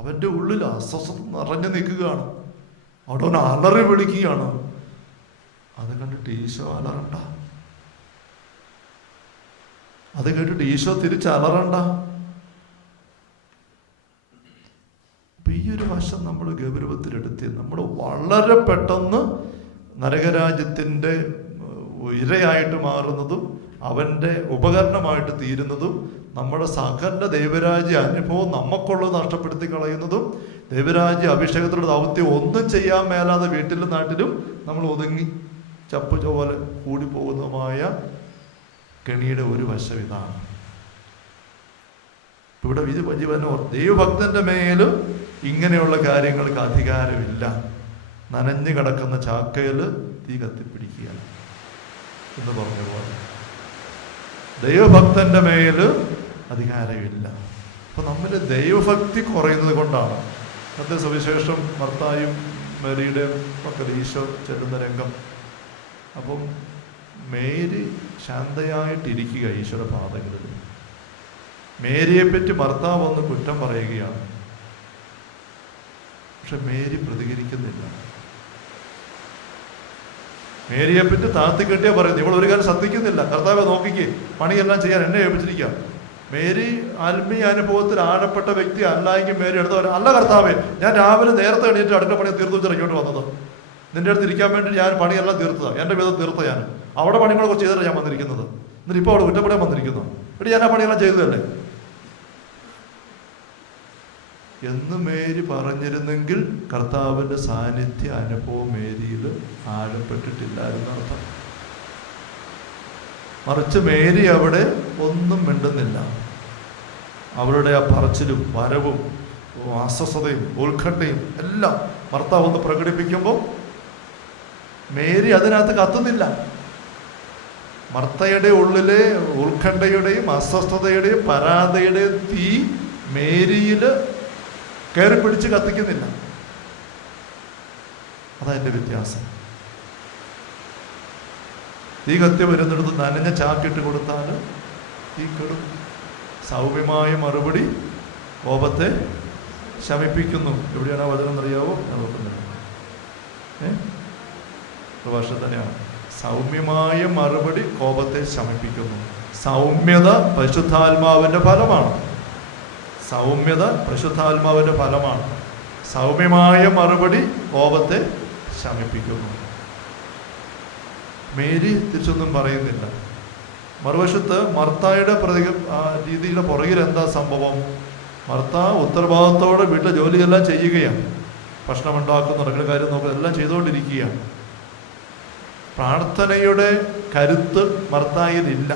അവൻ്റെ ഉള്ളിൽ അസ്വസ്ഥത നിറഞ്ഞു നിൽക്കുകയാണ്. അവിടെ അവൻ അലറി വിളിക്കുകയാണ്. അത് കണ്ടിട്ട് ഈശോ അലറണ്ട. അത് കേട്ടിട്ട് ഈശോ തിരിച്ച് അലറണ്ട. ഒരു വശം നമ്മൾ ഗൗരവത്തിലെടുത്ത് നമ്മൾ വളരെ പെട്ടെന്ന് നരകരാജ്യത്തിൻ്റെ ഇരയായിട്ട് മാറുന്നതും അവൻ്റെ ഉപകരണമായിട്ട് തീരുന്നതും നമ്മുടെ സകല ദൈവരാജ്യ അനുഭവം നമുക്കുള്ളത് നഷ്ടപ്പെടുത്തി കളയുന്നതും ദൈവരാജ്യ അഭിഷേകത്തിലുള്ള ദൗത്യം ഒന്നും ചെയ്യാൻ മേലാതെ വീട്ടിലും നാട്ടിലും നമ്മൾ ഒതുങ്ങി ചപ്പ് പോലെ കൂടി പോകുന്നതുമായ കെണിയുടെ ഒരു വശം ഇതാണ്. ഇവിടെ ദൈവഭക്തന്റെ മേലും ഇങ്ങനെയുള്ള കാര്യങ്ങൾക്ക് അധികാരമില്ല. നനഞ്ഞു കിടക്കുന്ന ചാക്കയിൽ തീ കത്തിപ്പിടിക്കുക എന്ന് പറഞ്ഞ പോലെ ദൈവഭക്തന്റെ മേല് അധികാരമില്ല. അപ്പൊ നമ്മൾ ദൈവഭക്തി കുറയുന്നത് കൊണ്ടാണ് ഇന്നത്തെ സുവിശേഷം മർത്തായും മേരിയുടെ മക്കൾ ഈശോ ചെല്ലുന്ന രംഗം. അപ്പം മേരി ശാന്തയായിട്ടിരിക്കുക ഈശോയുടെ പാദങ്ങളിൽ. മേരിയെപ്പറ്റി ഭർത്താവ് ഒന്ന് കുറ്റം പറയുകയാണ്, പക്ഷെ മേരി പ്രതികരിക്കുന്നില്ല. മേരിയെപ്പറ്റി താത്തിക്കെട്ടിയാ പറയുന്നത്, ഇവൾ ഒരു കാര്യം ശ്രദ്ധിക്കുന്നില്ല. കർത്താവെ നോക്കിക്കേ, പണിയെല്ലാം ചെയ്യാൻ എന്നെ ഏൽപ്പിച്ചിരിക്കുക. മേരി ആത്മീയ അനുഭവത്തിൽ ആഴപ്പെട്ട വ്യക്തി അല്ലായെങ്കിൽ മേരി എടുത്ത് പറയാം, അല്ല കർത്താവെ, ഞാൻ രാവിലെ നേരത്തെ എണീറ്റ് അടുക്കള പണി തീർത്തു വെച്ചാൽ ഇങ്ങോട്ട് വന്നത്. നിന്റെ അടുത്ത് ഇരിക്കാൻ വേണ്ടി ഞാൻ പണിയെല്ലാം തീർത്തതാണ്, എൻ്റെ വിധം തീർത്ത ഞാൻ. അവിടെ പണികളെ കുറച്ച് ചെയ്തിട്ട് ഞാൻ വന്നിരിക്കുന്നത്. എന്നിട്ട് ഇപ്പോൾ അവിടെ കുറ്റപ്പെടാൻ വന്നിരിക്കുന്നു. എന്നിട്ട് ഞാൻ ആ പണിയെല്ലാം ചെയ്തതല്ലേ എന്ന് മേരി പറഞ്ഞിരുന്നെങ്കിൽ കർത്താവിൻ്റെ സാന്നിധ്യ അനുഭവം മേരിയിൽ ആഴപ്പെട്ടിട്ടില്ലായിരുന്നു അർത്ഥം. മറിച്ച് മേരി അവിടെ ഒന്നും മിണ്ടുന്നില്ല. അവളുടെ ആ പറച്ചിലും വരവും അസ്വസ്ഥതയും ഉത്കണ്ഠയും എല്ലാം ഭർത്താവ് ഒന്ന് പ്രകടിപ്പിക്കുമ്പോൾ മേരി അതിനകത്ത് കത്തുന്നില്ല. മർത്തയുടെ ഉള്ളിലെ ഉത്കണ്ഠയുടെയും അസ്വസ്ഥതയുടെയും പരാതിയുടെയും തീ മേരിയിൽ കയറി പിടിച്ച് കത്തിക്കുന്നില്ല. അതതിൻ്റെ വ്യത്യാസം. തീ കത്തി വരുന്നിടത്ത് നനഞ്ഞ ചാക്കിട്ട് കൊടുത്താൽ തീ കെടും. സൗമ്യമായ മറുപടി കോപത്തെ ശമിപ്പിക്കുന്നു. എവിടെയാണ് ആ വചനം അറിയാവോ? ഞാൻ നോക്കുന്നില്ല. ഭാഷ തന്നെയാണ്. സൗമ്യമായ മറുപടി കോപത്തെ ശമിപ്പിക്കുന്നു. സൗമ്യത പരിശുദ്ധാത്മാവിൻ്റെ ഫലമാണ്. സൗമ്യത പരിശുദ്ധാത്മാവിൻ്റെ ഫലമാണ്. സൗമ്യമായ മറുപടി കോപത്തെ ശമിപ്പിക്കുന്നു. മേരി തിരിച്ചൊന്നും പറയുന്നില്ല. മറുവശത്ത് മർത്തായുടെ രീതിയുടെ പുറകിൽ എന്താ സംഭവം? മർത്ത ഉത്തരവാദിത്തോടെ വീട്ടിലെ ജോലിയെല്ലാം ചെയ്യുകയാണ്. ഭക്ഷണം ഉണ്ടാക്കുന്ന നടക്കുന്ന കാര്യം നോക്കുക, എല്ലാം ചെയ്തുകൊണ്ടിരിക്കുകയാണ്. പ്രാർത്ഥനയുടെ കരുത്ത് മർത്തായിലില്ല.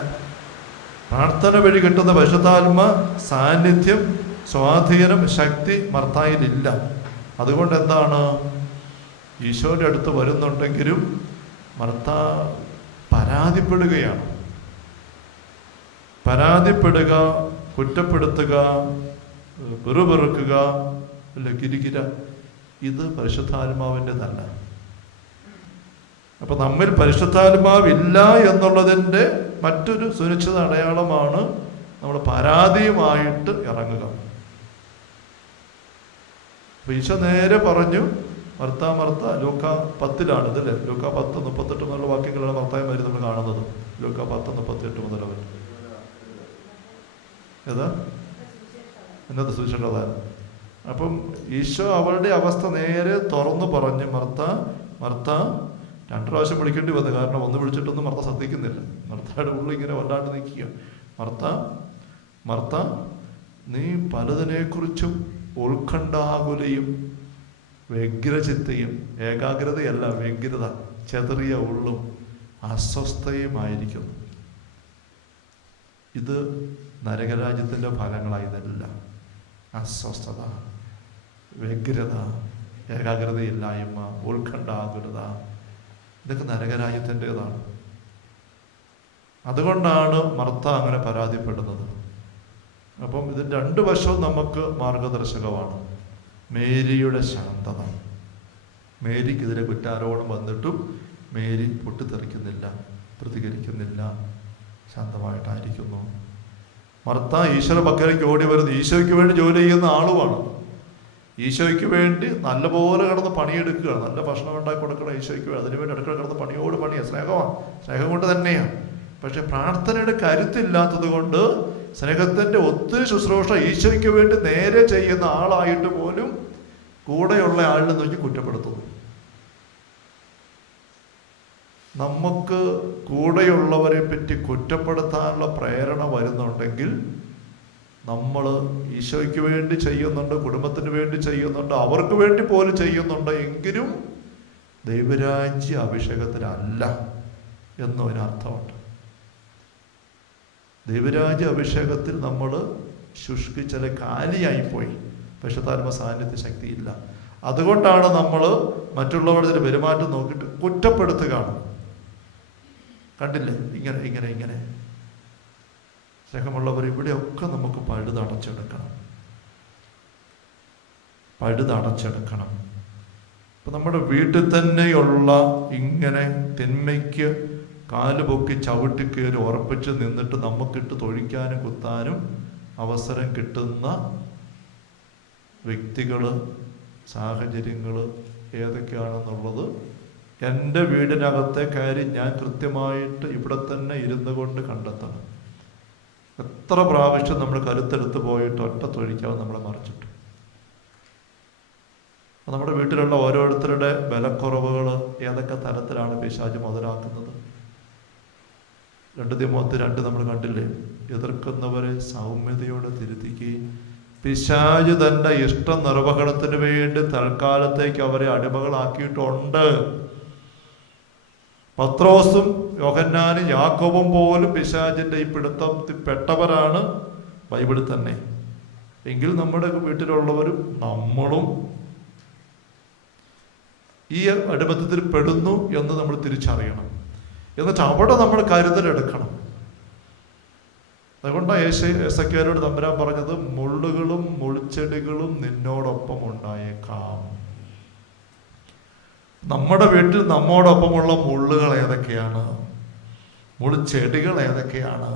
പ്രാർത്ഥന വഴി കിട്ടുന്ന പരിശുദ്ധാത്മ സാന്നിധ്യം, സ്വാധീനം, ശക്തി മർത്തായിലില്ല. അതുകൊണ്ട് എന്താണ്, ഈശോയുടെ അടുത്ത് വരുന്നുണ്ടെങ്കിലും മർത്ത പരാതിപ്പെടുകയാണ്. പരാതിപ്പെടുക, കുറ്റപ്പെടുത്തുക, വെറുപെറുക്കുക, കിരികിര, ഇത് പരിശുദ്ധാത്മാവിൻ്റെതല്ല. അപ്പൊ നമ്മിൽ പരിശുദ്ധാത്മാവില്ല എന്നുള്ളതിൻ്റെ മറ്റൊരു സുനിശ്ചിത അടയാളമാണ് നമ്മൾ പരാതിയുമായിട്ട് ഇറങ്ങുക. അപ്പൊ ഈശോ നേരെ പറഞ്ഞു, മർത്ത ലൂക്ക 10 ഇതല്ലേ, ലൂക്ക 10:38 മുതലുള്ള വാക്യങ്ങളാണ് മർത്തായമാര് നമ്മൾ കാണുന്നത്. ലൂക്ക 10:38 മുതൽ അവർ ഏതാ ഇന്നത്തെ സുവിശേഷം അതാണ്. അപ്പം ഈശോ അവളുടെ അവസ്ഥ നേരെ തുറന്നു പറഞ്ഞ്, മർത്ത 2 പ്രാവശ്യം വിളിക്കേണ്ടി വന്നു. കാരണം ഒന്ന് വിളിച്ചിട്ടൊന്നും മർത്ത ശ്രദ്ധിക്കുന്നില്ല. മർത്തയുടെ ഉള്ളിൽ ഇങ്ങനെ വല്ലാണ്ട് നിൽക്കുക. മർത്ത നീ പലതിനെക്കുറിച്ചും ഉത്കണ്ഠാകുലയും വ്യഗ്രചിത്തയും, ഏകാഗ്രതയല്ല വ്യഗ്രത, ചെതറിയ ഉള്ളും അസ്വസ്ഥയുമായിരിക്കുന്നു. ഇത് നരകരാജ്യത്തിൻ്റെ ഫലങ്ങളായതല്ല. അസ്വസ്ഥത, വ്യഗ്രത, ഏകാഗ്രതയില്ലായ്മ, ഉത്കണ്ഠാകുലത, ഇതൊക്കെ നരകരാജ്യത്തിൻ്റെതാണ്. അതുകൊണ്ടാണ് മർത്ത അങ്ങനെ പരാതിപ്പെടുന്നത്. അപ്പം ഇതിൻ്റെ 2 വശവും നമുക്ക് മാർഗദർശകമാണ്. മേരിയുടെ ശാന്തത. മേരിക്കെതിരെ കുറ്റാരോപണം വന്നിട്ടും മേരി പൊട്ടിത്തെറിക്കുന്നില്ല, പ്രതികരിക്കുന്നില്ല, ശാന്തമായിട്ടായിരിക്കുന്നു. മർത്ത ഈശോയുടെ പക്കലേക്ക് ഓടി വരുന്നത് ഈശോയ്ക്ക് വേണ്ടി ജോലി ചെയ്യുന്ന ആളുമാണ്. ഈശോയ്ക്ക് വേണ്ടി നല്ലപോലെ കിടന്ന് പണിയെടുക്കുകയാണ്. നല്ല ഭക്ഷണം ഉണ്ടാക്കി കൊടുക്കണം ഈശോയ്ക്ക് വേണ്ടി. അതിനുവേണ്ടി അടുക്കള കിടന്ന് പണിയോട് പണിയാണ്. സ്നേഹം കൊണ്ട് തന്നെയാണ്. പക്ഷെ പ്രാർത്ഥനയുടെ കരുത്തില്ലാത്തത് കൊണ്ട് സ്നേഹത്തിൻ്റെ ഒത്തിരി ശുശ്രൂഷ ഈശോയ്ക്ക് വേണ്ടി നേരെ ചെയ്യുന്ന ആളായിട്ട് പോലും കൂടെയുള്ള ആളിനെ നോക്കി കുറ്റപ്പെടുത്തുന്നു. നമുക്ക് കൂടെയുള്ളവരെ പറ്റി കുറ്റപ്പെടുത്താനുള്ള പ്രേരണ വരുന്നുണ്ടെങ്കിൽ നമ്മൾ ഈശോയ്ക്ക് വേണ്ടി ചെയ്യുന്നുണ്ട്, കുടുംബത്തിന് വേണ്ടി ചെയ്യുന്നുണ്ട്, അവർക്ക് വേണ്ടി പോലും ചെയ്യുന്നുണ്ട്, എങ്കിലും ദൈവരാജ്യ അഭിഷേകത്തിലല്ല എന്നതിനർത്ഥമുണ്ട്. ദൈവരാജ്യ അഭിഷേകത്തിൽ നമ്മൾ ശുഷ്കിച്ചാൽ കാലിയായിപ്പോയി, പരിശുദ്ധാത്മ സാന്നിധ്യ ശക്തിയില്ല. അതുകൊണ്ടാണ് നമ്മൾ മറ്റുള്ളവരുടെ പെരുമാറ്റം നോക്കിയിട്ട് കുറ്റപ്പെടുത്തുകയാണ്. കണ്ടില്ലേ, ഇങ്ങനെ ഇങ്ങനെ ഇങ്ങനെ. സ്നേഹമുള്ളവർ, ഇവിടെയൊക്കെ നമുക്ക് പഴുതടച്ചെടുക്കണം. ഇപ്പം നമ്മുടെ വീട്ടിൽ തന്നെയുള്ള ഇങ്ങനെ തിന്മയ്ക്ക് കാലുപൊക്കി ചവിട്ടി കയറി ഉറപ്പിച്ച് നിന്നിട്ട് നമുക്കിട്ട് തൊഴിക്കാനും കുത്താനും അവസരം കിട്ടുന്ന വ്യക്തികൾ, സാഹചര്യങ്ങൾ ഏതൊക്കെയാണെന്നുള്ളത് എൻ്റെ വീടിനകത്തെ കാര്യം ഞാൻ കൃത്യമായിട്ട് ഇവിടെ തന്നെ ഇരുന്നു കൊണ്ട് കണ്ടെത്തണം. എത്ര പ്രാവശ്യം നമ്മൾ കരുത്തെടുത്ത് പോയിട്ട് ഒറ്റ തൊഴിക്കാവും നമ്മളെ മറിച്ചിട്ട്. നമ്മുടെ വീട്ടിലുള്ള ഓരോരുത്തരുടെ ബലക്കുറവുകൾ ഏതൊക്കെ തരത്തിലാണ് പിശാച് മുതലാക്കുന്നത്. 2 തിമോത്തി 2 നമ്മൾ കണ്ടില്ലേ, എതിർക്കുന്നവരെ സൗമ്യതയോടെ തിരുത്തിക്കുകയും പിശാച് തൻ്റെ ഇഷ്ട നിർവഹണത്തിന് വേണ്ടി തൽക്കാലത്തേക്ക് അവരെ അടിമകളാക്കിയിട്ടുണ്ട്. പത്രോസും യോഹന്നാനും യാക്കോബും പോലും പിശാചിൻ്റെ ഈ പിടുത്തത്തിൽ പെട്ടവരാണ് ബൈബിളിൽ തന്നെ. എങ്കിൽ നമ്മുടെ വീട്ടിലുള്ളവരും നമ്മളും ഈ അടിമത്തത്തിൽ പെടുന്നു എന്ന് നമ്മൾ തിരിച്ചറിയണം. എന്നിട്ട് അവിടെ നമ്മൾ കരുതലെടുക്കണം. അതുകൊണ്ടാണ് എസെക്കിയേലോട് തമ്പുരാൻ പറഞ്ഞത്, മുള്ളുകളും മുൾച്ചെടികളും നിന്നോടൊപ്പം ഉണ്ടായേക്കാം. നമ്മുടെ വീട്ടിൽ നമ്മോടൊപ്പമുള്ള മുള്ളുകൾ ഏതൊക്കെയാണ്, മുൾച്ചെടികൾ ഏതൊക്കെയാണ്?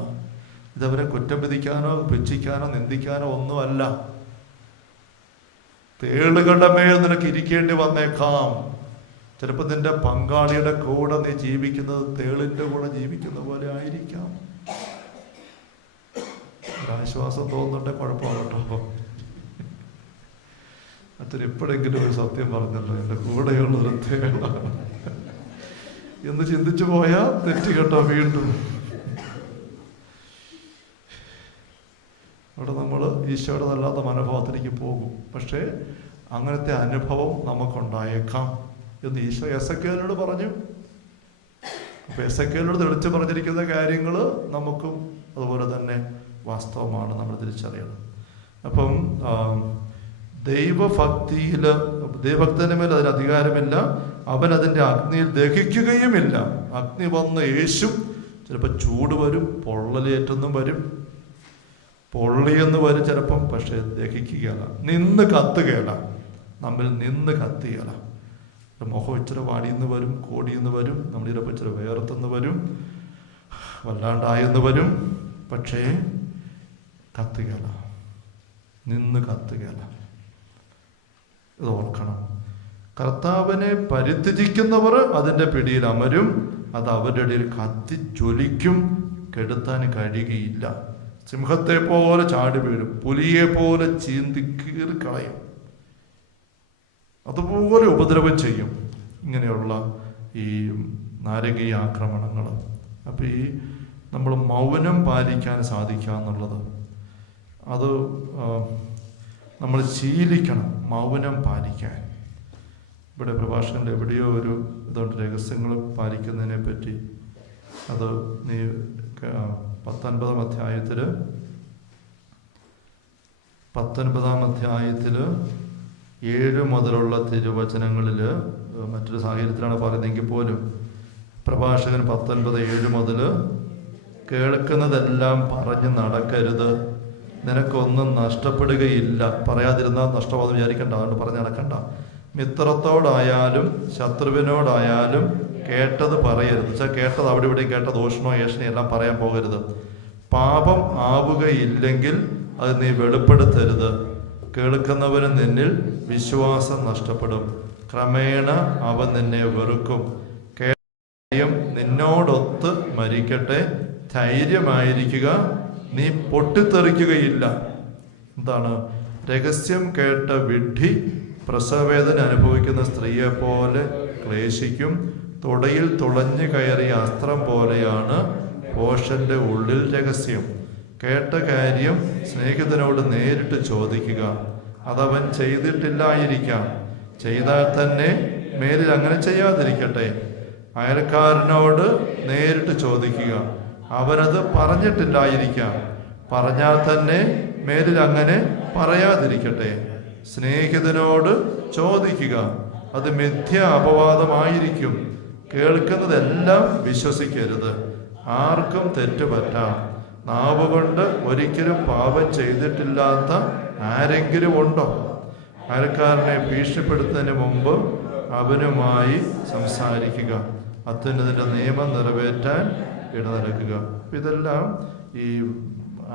ഇതവരെ കുറ്റം വിധിക്കാനോ പുച്ഛിക്കാനോ നിന്ദിക്കാനോ ഒന്നുമല്ല. തേളുകളുടെ മേൽ നിനക്ക് ഇരിക്കേണ്ടി വന്നേക്കാം. ചിലപ്പോൾ നിന്റെ പങ്കാളിയുടെ കൂടെ നീ ജീവിക്കുന്നത് തേളിൻ്റെ കൂടെ ജീവിക്കുന്ന പോലെ ആയിരിക്കാം. ഒരാശ്വാസം തോന്നുന്നുണ്ടെ കുഴപ്പമാണ് കേട്ടോ. അച്ഛൻ എപ്പോഴെങ്കിലും ഒരു സത്യം പറഞ്ഞല്ലോ, എൻ്റെ കൂടെയുള്ളൊരു തേള എന്ന് ചിന്തിച്ചു പോയാൽ തെറ്റ് കേട്ടോ. വീണ്ടും അവിടെ നമ്മൾ ഈശോയുടെ നല്ലാത്ത മനോഭാവത്തിലേക്ക് പോകും. പക്ഷേ അങ്ങനത്തെ അനുഭവം നമുക്കുണ്ടായേക്കാം എന്ന് ഈശോ എസെക്കിയേലിനോട് പറഞ്ഞു. അപ്പൊ എസെക്കിയേലിനോട് തെളിച്ച് പറഞ്ഞിരിക്കുന്ന കാര്യങ്ങൾ നമുക്കും അതുപോലെ തന്നെ വാസ്തവമാണ്, നമ്മൾ തിരിച്ചറിയണം. അപ്പം ദൈവഭക്തന് മേൽ അതിന് അധികാരമില്ല, അവൻ അതിൻ്റെ അഗ്നിയിൽ ദഹിക്കുകയുമില്ല. അഗ്നി വന്ന് യേശും ചിലപ്പോൾ ചൂട് വരും, പൊള്ളലേറ്റെന്നും വരും, പൊള്ളിയെന്ന് വരും ചിലപ്പം. പക്ഷെ ദഹിക്കുകയല്ല, നിന്ന് കത്തുകയല്ല, നമ്മിൽ നിന്ന് കത്തുകയല്ല. മുഖം ഇച്ചിരി വാടിയെന്ന് വരും, കോടിയെന്ന് വരും, നമ്മൾ ചിലപ്പോൾ ഇച്ചിരി വേർത്തുനിന്ന് വരും, വല്ലാണ്ടായെന്ന് വരും. പക്ഷേ കത്തുകയല്ല, നിന്ന് കത്തുകയല്ല. ഇത് ഓർക്കണം. കർത്താവിനെ പരിത്യജിക്കുന്നവർ അതിൻ്റെ പിടിയിൽ അമരും, അത് അവരുടെ ഇടയിൽ കത്തിജ്വലിക്കും, കെടുത്താൻ കഴിയുകയില്ല. സിംഹത്തെ പോലെ ചാടി വീഴും, പുലിയെ പോലെ ചീന്തിക്കീറി കളയും, അതുപോലെ ഉപദ്രവം ചെയ്യും. ഇങ്ങനെയുള്ള ഈ നാരകീയ ആക്രമണങ്ങൾ. അപ്പം ഈ നമ്മൾ മൗനം പാലിക്കാൻ സാധിക്കുക എന്നുള്ളത്, അത് നമ്മൾ ശീലിക്കണം, മൗനം പാലിക്കാൻ. ഇവിടെ പ്രഭാഷകൻ്റെ എവിടെയോ ഒരു ഇതുണ്ട്, രഹസ്യങ്ങൾ പാലിക്കുന്നതിനെ പറ്റി. അത് നീ 19-ാം അധ്യായത്തിൽ 7 മുതലുള്ള തിരുവചനങ്ങളിൽ മറ്റൊരു സാഹചര്യത്തിലാണ് പറയുന്നതെങ്കിൽ പോലും പ്രഭാഷകൻ 19:7 മുതൽ കേൾക്കുന്നതെല്ലാം പറഞ്ഞ് നടക്കരുത്, നിനക്കൊന്നും നഷ്ടപ്പെടുകയില്ല. പറയാതിരുന്നാൽ നഷ്ടമാണെന്ന് വിചാരിക്കണ്ട, അതുകൊണ്ട് പറഞ്ഞ് നടക്കണ്ട. മിത്രത്തോടായാലും ശത്രുവിനോടായാലും കേട്ടത് പറയരുത്. വെച്ചാൽ കേട്ടത് അവിടെ ഇവിടെയും കേട്ട ദോഷണോ ഏഷണോ എല്ലാം പറയാൻ പോകരുത്. പാപം ആവുകയില്ലെങ്കിൽ അത് നീ വെളിപ്പെടുത്തരുത്. കേൾക്കുന്നവന് നിന്നിൽ വിശ്വാസം നഷ്ടപ്പെടും, ക്രമേണ അവൻ നിന്നെ വെറുക്കും. കേട്ട നിന്നോടൊത്ത് മരിക്കട്ടെ, ധൈര്യമായിരിക്കുക, നീ പൊട്ടിത്തെറിക്കുകയില്ല. എന്താണ്? രഹസ്യം കേട്ട വിഡ്ഢി പ്രസവവേദന അനുഭവിക്കുന്ന സ്ത്രീയെ പോലെ ക്ലേശിക്കും. തുടയിൽ തുളഞ്ഞു കയറിയ അസ്ത്രം പോലെയാണ് ഭോഷന്റെ ഉള്ളിൽ രഹസ്യം. കേട്ട കാര്യം സ്നേഹിതനോട് നേരിട്ട് ചോദിക്കുക. അതവൻ ചെയ്തിട്ടില്ലായിരിക്കാം. ചെയ്താൽ തന്നെ മേലിൽ അങ്ങനെ ചെയ്യാതിരിക്കട്ടെ. അയൽക്കാരനോട് നേരിട്ട് ചോദിക്കുക. അവനത് പറഞ്ഞിട്ടില്ലായിരിക്കാം. പറഞ്ഞാൽ തന്നെ മേലിൽ അങ്ങനെ പറയാതിരിക്കട്ടെ. സ്നേഹിതനോട് ചോദിക്കുക. അത് മിഥ്യ അപവാദമായിരിക്കും. കേൾക്കുന്നതെല്ലാം വിശ്വസിക്കരുത്. ആർക്കും തെറ്റുപറ്റാം. നാവുകൊണ്ട് ഒരിക്കലും പാപം ചെയ്തിട്ടില്ലാത്ത ആരെങ്കിലും ഉണ്ടോ? അയൽക്കാരനെ ഭീഷണിപ്പെടുത്തുന്നതിന് മുമ്പ് അവനുമായി സംസാരിക്കുക. അത്യുന്നതിൻ്റെ നിയമം നിറവേറ്റാൻ ഇടനൽകുക. ഇതെല്ലാം ഈ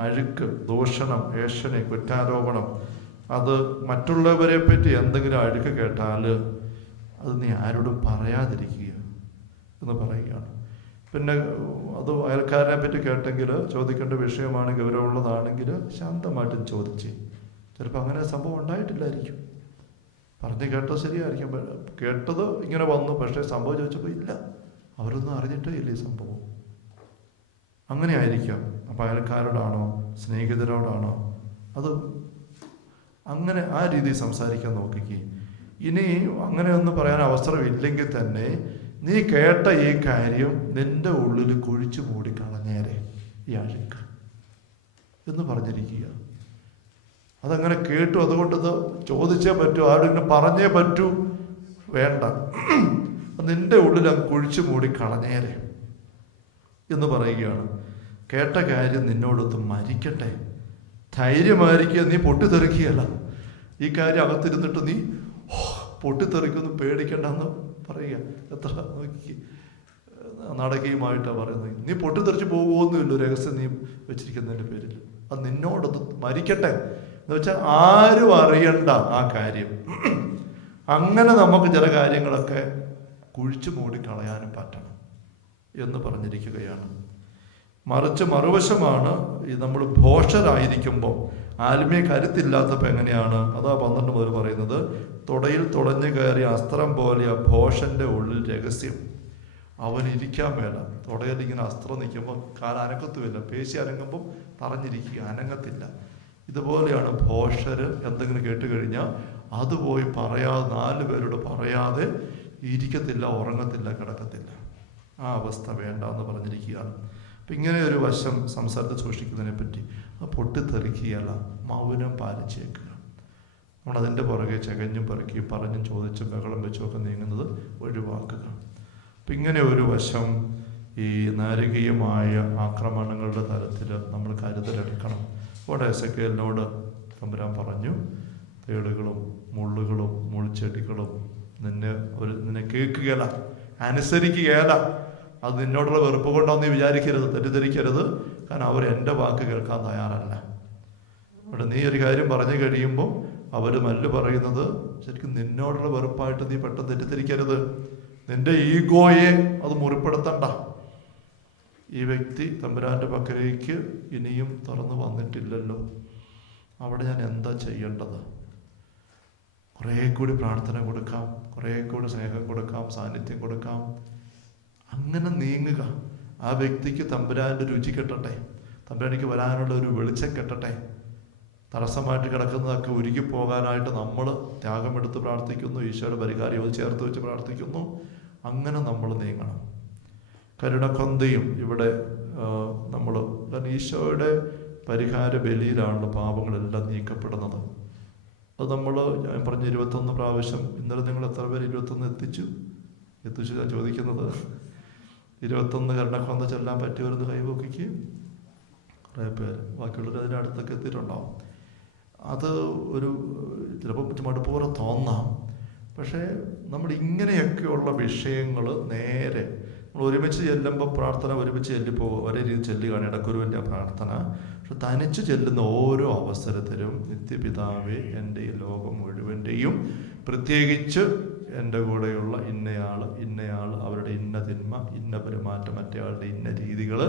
അഴുക്ക്, ദൂഷണം, ഏഷണി, കുറ്റാരോപണം, അത് മറ്റുള്ളവരെ പറ്റി എന്തെങ്കിലും അഴുക്ക് കേട്ടാൽ അത് നീ ആരോടും പറയാതിരിക്കുക എന്ന് പറയുകയാണ്. പിന്നെ അത് അയൽക്കാരനെ പറ്റി കേട്ടെങ്കിൽ ചോദിക്കേണ്ട വിഷയമാണ്, ഗൗരവമുള്ളതാണെങ്കിൽ ശാന്തമായിട്ടും ചോദിച്ച്. ചിലപ്പോൾ അങ്ങനെ സംഭവം ഉണ്ടായിട്ടില്ലായിരിക്കും. പറഞ്ഞ് കേട്ടത് ശരിയായിരിക്കും. കേട്ടത് ഇങ്ങനെ വന്നു, പക്ഷേ സംഭവം ചോദിച്ചപ്പോൾ ഇല്ല, അവരൊന്നും അറിഞ്ഞിട്ടേ ഇല്ല ഈ സംഭവം. അങ്ങനെ ആയിരിക്കാം. അപ്പം അയൽക്കാരോടാണോ സ്നേഹിതരോടാണോ അത് അങ്ങനെ ആ രീതിയിൽ സംസാരിക്കാൻ നോക്കിക്കേ. ഇനി അങ്ങനെ ഒന്നും പറയാൻ അവസരമില്ലെങ്കിൽ തന്നെ നീ കേട്ട ഈ കാര്യം നിന്റെ ഉള്ളിൽ കുഴിച്ചു മൂടി കളഞ്ഞേരെ ഈ അഴുക്ക് എന്ന് പറഞ്ഞിരിക്കുക. അതങ്ങനെ കേട്ടു, അതുകൊണ്ടത് ചോദിച്ചേ പറ്റൂ, ആരും പറഞ്ഞേ പറ്റൂ, വേണ്ട, നിന്റെ ഉള്ളിൽ അങ്ങ് കുഴിച്ചു മൂടി കളഞ്ഞേരെ എന്ന് പറയുകയാണ്. കേട്ട കാര്യം നിന്നോടൊത്ത് മരിക്കട്ടെ. ധൈര്യമായിരിക്കുക, നീ പൊട്ടിത്തെറിക്കുകയല്ല. ഈ കാര്യം അകത്തിരുന്നിട്ട് നീ പൊട്ടിത്തെറിക്കൊന്നും പേടിക്കണ്ടെന്ന് പറയുക. എത്ര നോക്കി നാടകീയമായിട്ടാണ് പറയുന്നത്. നീ പൊട്ടിത്തെറിച്ച് പോകുമൊന്നുമില്ല രഹസ്യം നീ വെച്ചിരിക്കുന്നതിൻ്റെ പേരിൽ. അത് നിന്നോടത് മരിക്കട്ടെ എന്ന് വെച്ചാൽ ആരും അറിയണ്ട ആ കാര്യം. അങ്ങനെ നമുക്ക് ചില കാര്യങ്ങളൊക്കെ കുഴിച്ചു മൂടിക്കളയാനും പറ്റണം എന്ന് പറഞ്ഞിരിക്കുകയാണ്. മറിച്ച് മറുവശമാണ് ഈ നമ്മൾ ഭോഷരായിരിക്കുമ്പോൾ, ആത്മീയ കരുത്തില്ലാത്തപ്പോൾ എങ്ങനെയാണ്? അതാ 12 മുതൽ പറയുന്നത്. തുടയിൽ തുളഞ്ഞു കയറിയ അസ്ത്രം പോലെ ആ ഭോഷന്റെ ഉള്ളിൽ രഹസ്യം. അവൻ ഇരിക്കാൻ മേല. തുടയിൽ ഇങ്ങനെ അസ്ത്രം നിൽക്കുമ്പോൾ കാലനക്കത്തുമില്ല, പേശി അനങ്ങുമ്പം തറഞ്ഞിരിക്കുക, അനങ്ങത്തില്ല. ഇതുപോലെയാണ് ഭോഷര്. എന്തെങ്കിലും കേട്ട് കഴിഞ്ഞാൽ അത് പോയി പറയാതെ, 4 പേരോട് പറയാതെ ഇരിക്കത്തില്ല, ഉറങ്ങത്തില്ല, കിടക്കത്തില്ല. ആ അവസ്ഥ വേണ്ട എന്ന് പറഞ്ഞിരിക്കുകയാണ്. അപ്പം ഇങ്ങനെ ഒരു വശം സംസാരത്തെ സൂക്ഷിക്കുന്നതിനെ പറ്റി അത് പൊട്ടിത്തെറിക്കുകയല്ല, മൗനം പാലിച്ചേക്കുക. നമ്മളതിൻ്റെ പുറകെ ചകഞ്ഞും പെറുക്കിയും പറഞ്ഞും ചോദിച്ചും ബഹളം വെച്ചുമൊക്കെ നീങ്ങുന്നത് ഒഴിവാക്കുക. അപ്പം ഇങ്ങനെ ഒരു വശം ഈ നാരകീയമായ ആക്രമണങ്ങളുടെ തലത്തിൽ നമ്മൾ കരുതലെടുക്കണം. അവിടെ എസെക്കിയേലിനോട് തമ്പുരാൻ പറഞ്ഞു, തേളുകളും മുള്ളുകളും മുൾച്ചെടികളും നിന്നെ കേൾക്കുകയല്ല, അനുസരിക്കുകയല്ല. അത് നിന്നോടുള്ള വെറുപ്പ് കൊണ്ടാന്ന് നീ വിചാരിക്കരുത്, തെറ്റിദ്ധരിക്കരുത്. കാരണം അവർ എൻ്റെ വാക്ക് കേൾക്കാൻ തയ്യാറല്ല. അവിടെ നീ ഒരു കാര്യം പറഞ്ഞു കഴിയുമ്പോൾ അവർ മല്ല് പറയുന്നത് ശരിക്കും നിന്നോടുള്ള വെറുപ്പായിട്ട് നീ പെട്ടെന്ന് തെറ്റിദ്ധരിക്കരുത്. നിന്റെ ഈഗോയെ അത് മുറിപ്പെടുത്തണ്ട. ഈ വ്യക്തി തമ്പുരാൻ്റെ പക്കലേക്ക് ഇനിയും തുറന്നു വന്നിട്ടില്ലല്ലോ, അവിടെ ഞാൻ എന്താ ചെയ്യേണ്ടത്? കുറേ കൂടി പ്രാർത്ഥന കൊടുക്കാം, കുറേ കൂടി സ്നേഹം കൊടുക്കാം, സാന്നിധ്യം കൊടുക്കാം. അങ്ങനെ നീങ്ങുക. ആ വ്യക്തിക്ക് തമ്പുരാൻ്റെ രുചി കിട്ടട്ടെ, തമ്പുരാനിക്ക് വരാനുള്ള ഒരു വെളിച്ചം കിട്ടട്ടെ. തടസ്സമായിട്ട് കിടക്കുന്നതൊക്കെ ഒരുക്കി പോകാനായിട്ട് നമ്മൾ ത്യാഗമെടുത്ത് പ്രാർത്ഥിക്കുന്നു, ഈശോയുടെ പരിഹാരയോട് ചേർത്ത് വെച്ച് പ്രാർത്ഥിക്കുന്നു. അങ്ങനെ നമ്മൾ നീങ്ങണം. കരുണക്കൊന്തയും ഇവിടെ നമ്മൾ, കാരണം ഈശോയുടെ പരിഹാര ബലിയിലാണല്ലോ പാപങ്ങളെല്ലാം നീക്കപ്പെടുന്നത്. അത് നമ്മൾ, ഞാൻ പറഞ്ഞ 21 പ്രാവശ്യം, ഇന്നലെ നിങ്ങൾ എത്ര പേര് 21 എത്തിച്ചു ഞാൻ ചോദിക്കുന്നത്. 21 കരുണക്കൊന്ത ചൊല്ലാൻ പറ്റിയവരെന്ന് കൈവക്കിക്ക് കുറേ പേര്, ബാക്കിയുള്ളവർ അതിൻ്റെ അടുത്തൊക്കെ എത്തിയിട്ടുണ്ടാവും. അത് ഒരു ചിലപ്പോൾ മടുപ്പുപോലെ തോന്നാം. പക്ഷേ നമ്മൾ ഇങ്ങനെയൊക്കെയുള്ള വിഷയങ്ങൾ നേരെ നമ്മൾ ഒരുമിച്ച് ചെല്ലുമ്പോൾ പ്രാർത്ഥന ഒരുമിച്ച് ചെല്ലിപ്പോകും, ഒരേ രീതി ചെല്ലുകയാണ് ഇടക്കുരുവിൻ്റെ പ്രാർത്ഥന. പക്ഷെ തനിച്ച് ചെല്ലുന്ന ഓരോ അവസരത്തിലും നിത്യപിതാവേ, എൻ്റെ ഈ ലോകം മുഴുവൻ്റെയും, പ്രത്യേകിച്ച് എൻ്റെ കൂടെയുള്ള ഇന്നയാൾ അവരുടെ ഇന്ന തിന്മ, ഇന്ന പെരുമാറ്റം, മറ്റേയാളുടെ ഇന്ന രീതികൾ,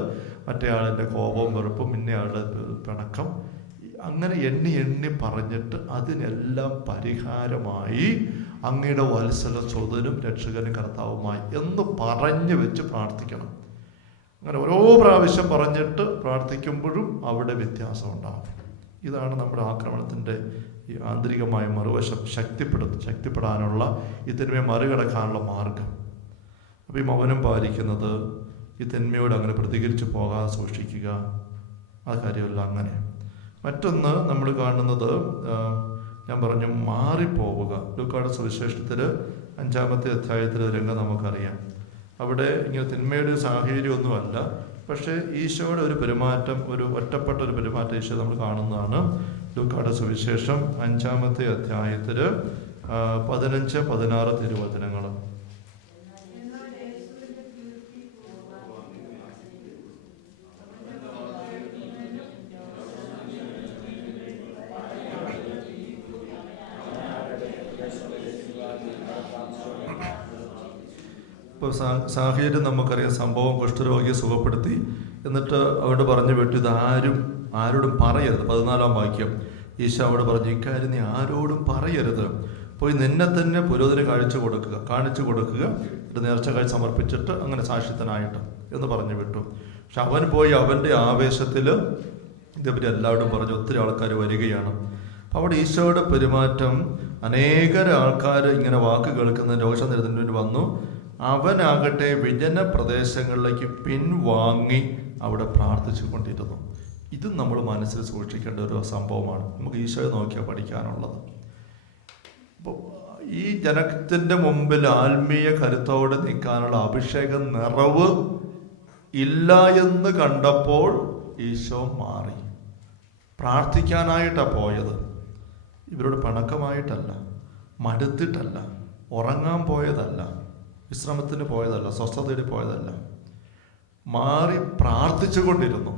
മറ്റേയാളുടെ കോപവും വെറുപ്പും, ഇന്നയാളുടെ പിണക്കം, അങ്ങനെ എണ്ണി എണ്ണി പറഞ്ഞിട്ട് അതിനെല്ലാം പരിഹാരമായി അങ്ങയുടെ വത്സല സ്വതനും രക്ഷകനും കർത്താവുമായി എന്ന് പറഞ്ഞു വെച്ച് പ്രാർത്ഥിക്കണം. അങ്ങനെ ഓരോ പ്രാവശ്യം പറഞ്ഞിട്ട് പ്രാർത്ഥിക്കുമ്പോഴും അവിടെ വ്യത്യാസം ഉണ്ടാകും. ഇതാണ് നമ്മുടെ ആക്രമണത്തിൻ്റെ ഈ ആന്തരികമായ മറുവശം ശക്തിപ്പെടാനുള്ള ഈ തിന്മയെ മറികടക്കാനുള്ള മാർഗം. അപ്പോൾ ഈ മൗനം പാലിക്കുന്നത്, ഈ തിന്മയോട് അങ്ങനെ പ്രതികരിച്ച് പോകാതെ സൂക്ഷിക്കുക, ആ കാര്യമല്ല അങ്ങനെ. മറ്റൊന്ന് നമ്മൾ കാണുന്നത്, ഞാൻ പറഞ്ഞു മാറിപ്പോവുക. ലൂക്കായുടെ സുവിശേഷത്തിൽ 5-ാമത്തെ അധ്യായത്തിലെ രംഗം നമുക്കറിയാം. അവിടെ ഇങ്ങനെ തിന്മയുടെ സാഹചര്യമൊന്നുമല്ല, പക്ഷേ ഈശോയുടെ ഒരു പെരുമാറ്റം, ഒരു ഒറ്റപ്പെട്ട ഒരു പെരുമാറ്റം ഈശോ നമ്മൾ കാണുന്നതാണ്. ലൂക്കായുടെ സുവിശേഷം 5-ാമത്തെ അധ്യായത്തിൽ 15-16 തിരുവചനങ്ങൾ. ഇപ്പോൾ സാഹചര്യം നമുക്കറിയാം. സംഭവം കുഷ്ഠരോഗിയെ സുഖപ്പെടുത്തി, എന്നിട്ട് അവിടെ പറഞ്ഞു വിട്ടു, ഇത് ആരോടും പറയരുത്. 14-ാം വാക്യം ഈശോ അവിടെ പറഞ്ഞു, ഇക്കാര്യം നീ ആരോടും പറയരുത്, പോയി നിന്നെ തന്നെ പുരോഹിതന് കാണിച്ചു കൊടുക്കുക, ഒരു നേർച്ച കാഴ്ച സമർപ്പിച്ചിട്ട് അങ്ങനെ സാക്ഷ്യത്തിനായിട്ട് എന്ന് പറഞ്ഞു വിട്ടു. പക്ഷെ അവൻ പോയി അവൻ്റെ ആവേശത്തിൽ ഇതേപറ്റി എല്ലാവരും പറഞ്ഞു. ഒത്തിരി ആൾക്കാർ വരികയാണ്. അപ്പം അവിടെ ഈശോയുടെ പെരുമാറ്റം, അനേകം ആൾക്കാർ ഇങ്ങനെ വാക്ക് കേൾക്കുന്നതിന് രോഷം നേരിടുന്നതിന് വേണ്ടി വന്നു. അവനാകട്ടെ വിജന പ്രദേശങ്ങളിലേക്ക് പിൻവാങ്ങി അവിടെ പ്രാർത്ഥിച്ചു കൊണ്ടിരുന്നു. ഇതും നമ്മൾ മനസ്സിൽ സൂക്ഷിക്കേണ്ട ഒരു സംഭവമാണ്. നമുക്ക് ഈശോയെ നോക്കിയാൽ പഠിക്കാനുള്ളത്. അപ്പോൾ ഈ ജനത്തിൻ്റെ മുമ്പിൽ ആത്മീയ കരുത്തോടെ നിൽക്കാനുള്ള അഭിഷേക നിറവ് ഇല്ല എന്ന് കണ്ടപ്പോൾ ഈശോ മാറി. പ്രാർത്ഥിക്കാനായിട്ടാണ് പോയത്. ഇവരോട് പിണക്കമായിട്ടല്ല, മടുത്തിട്ടല്ല, ഉറങ്ങാൻ പോയതല്ല, വിശ്രമത്തിന് പോയതല്ല, സ്വസ്ഥത തേടി പോയതല്ല, മാറി പ്രാർത്ഥിച്ചു കൊണ്ടിരുന്നു.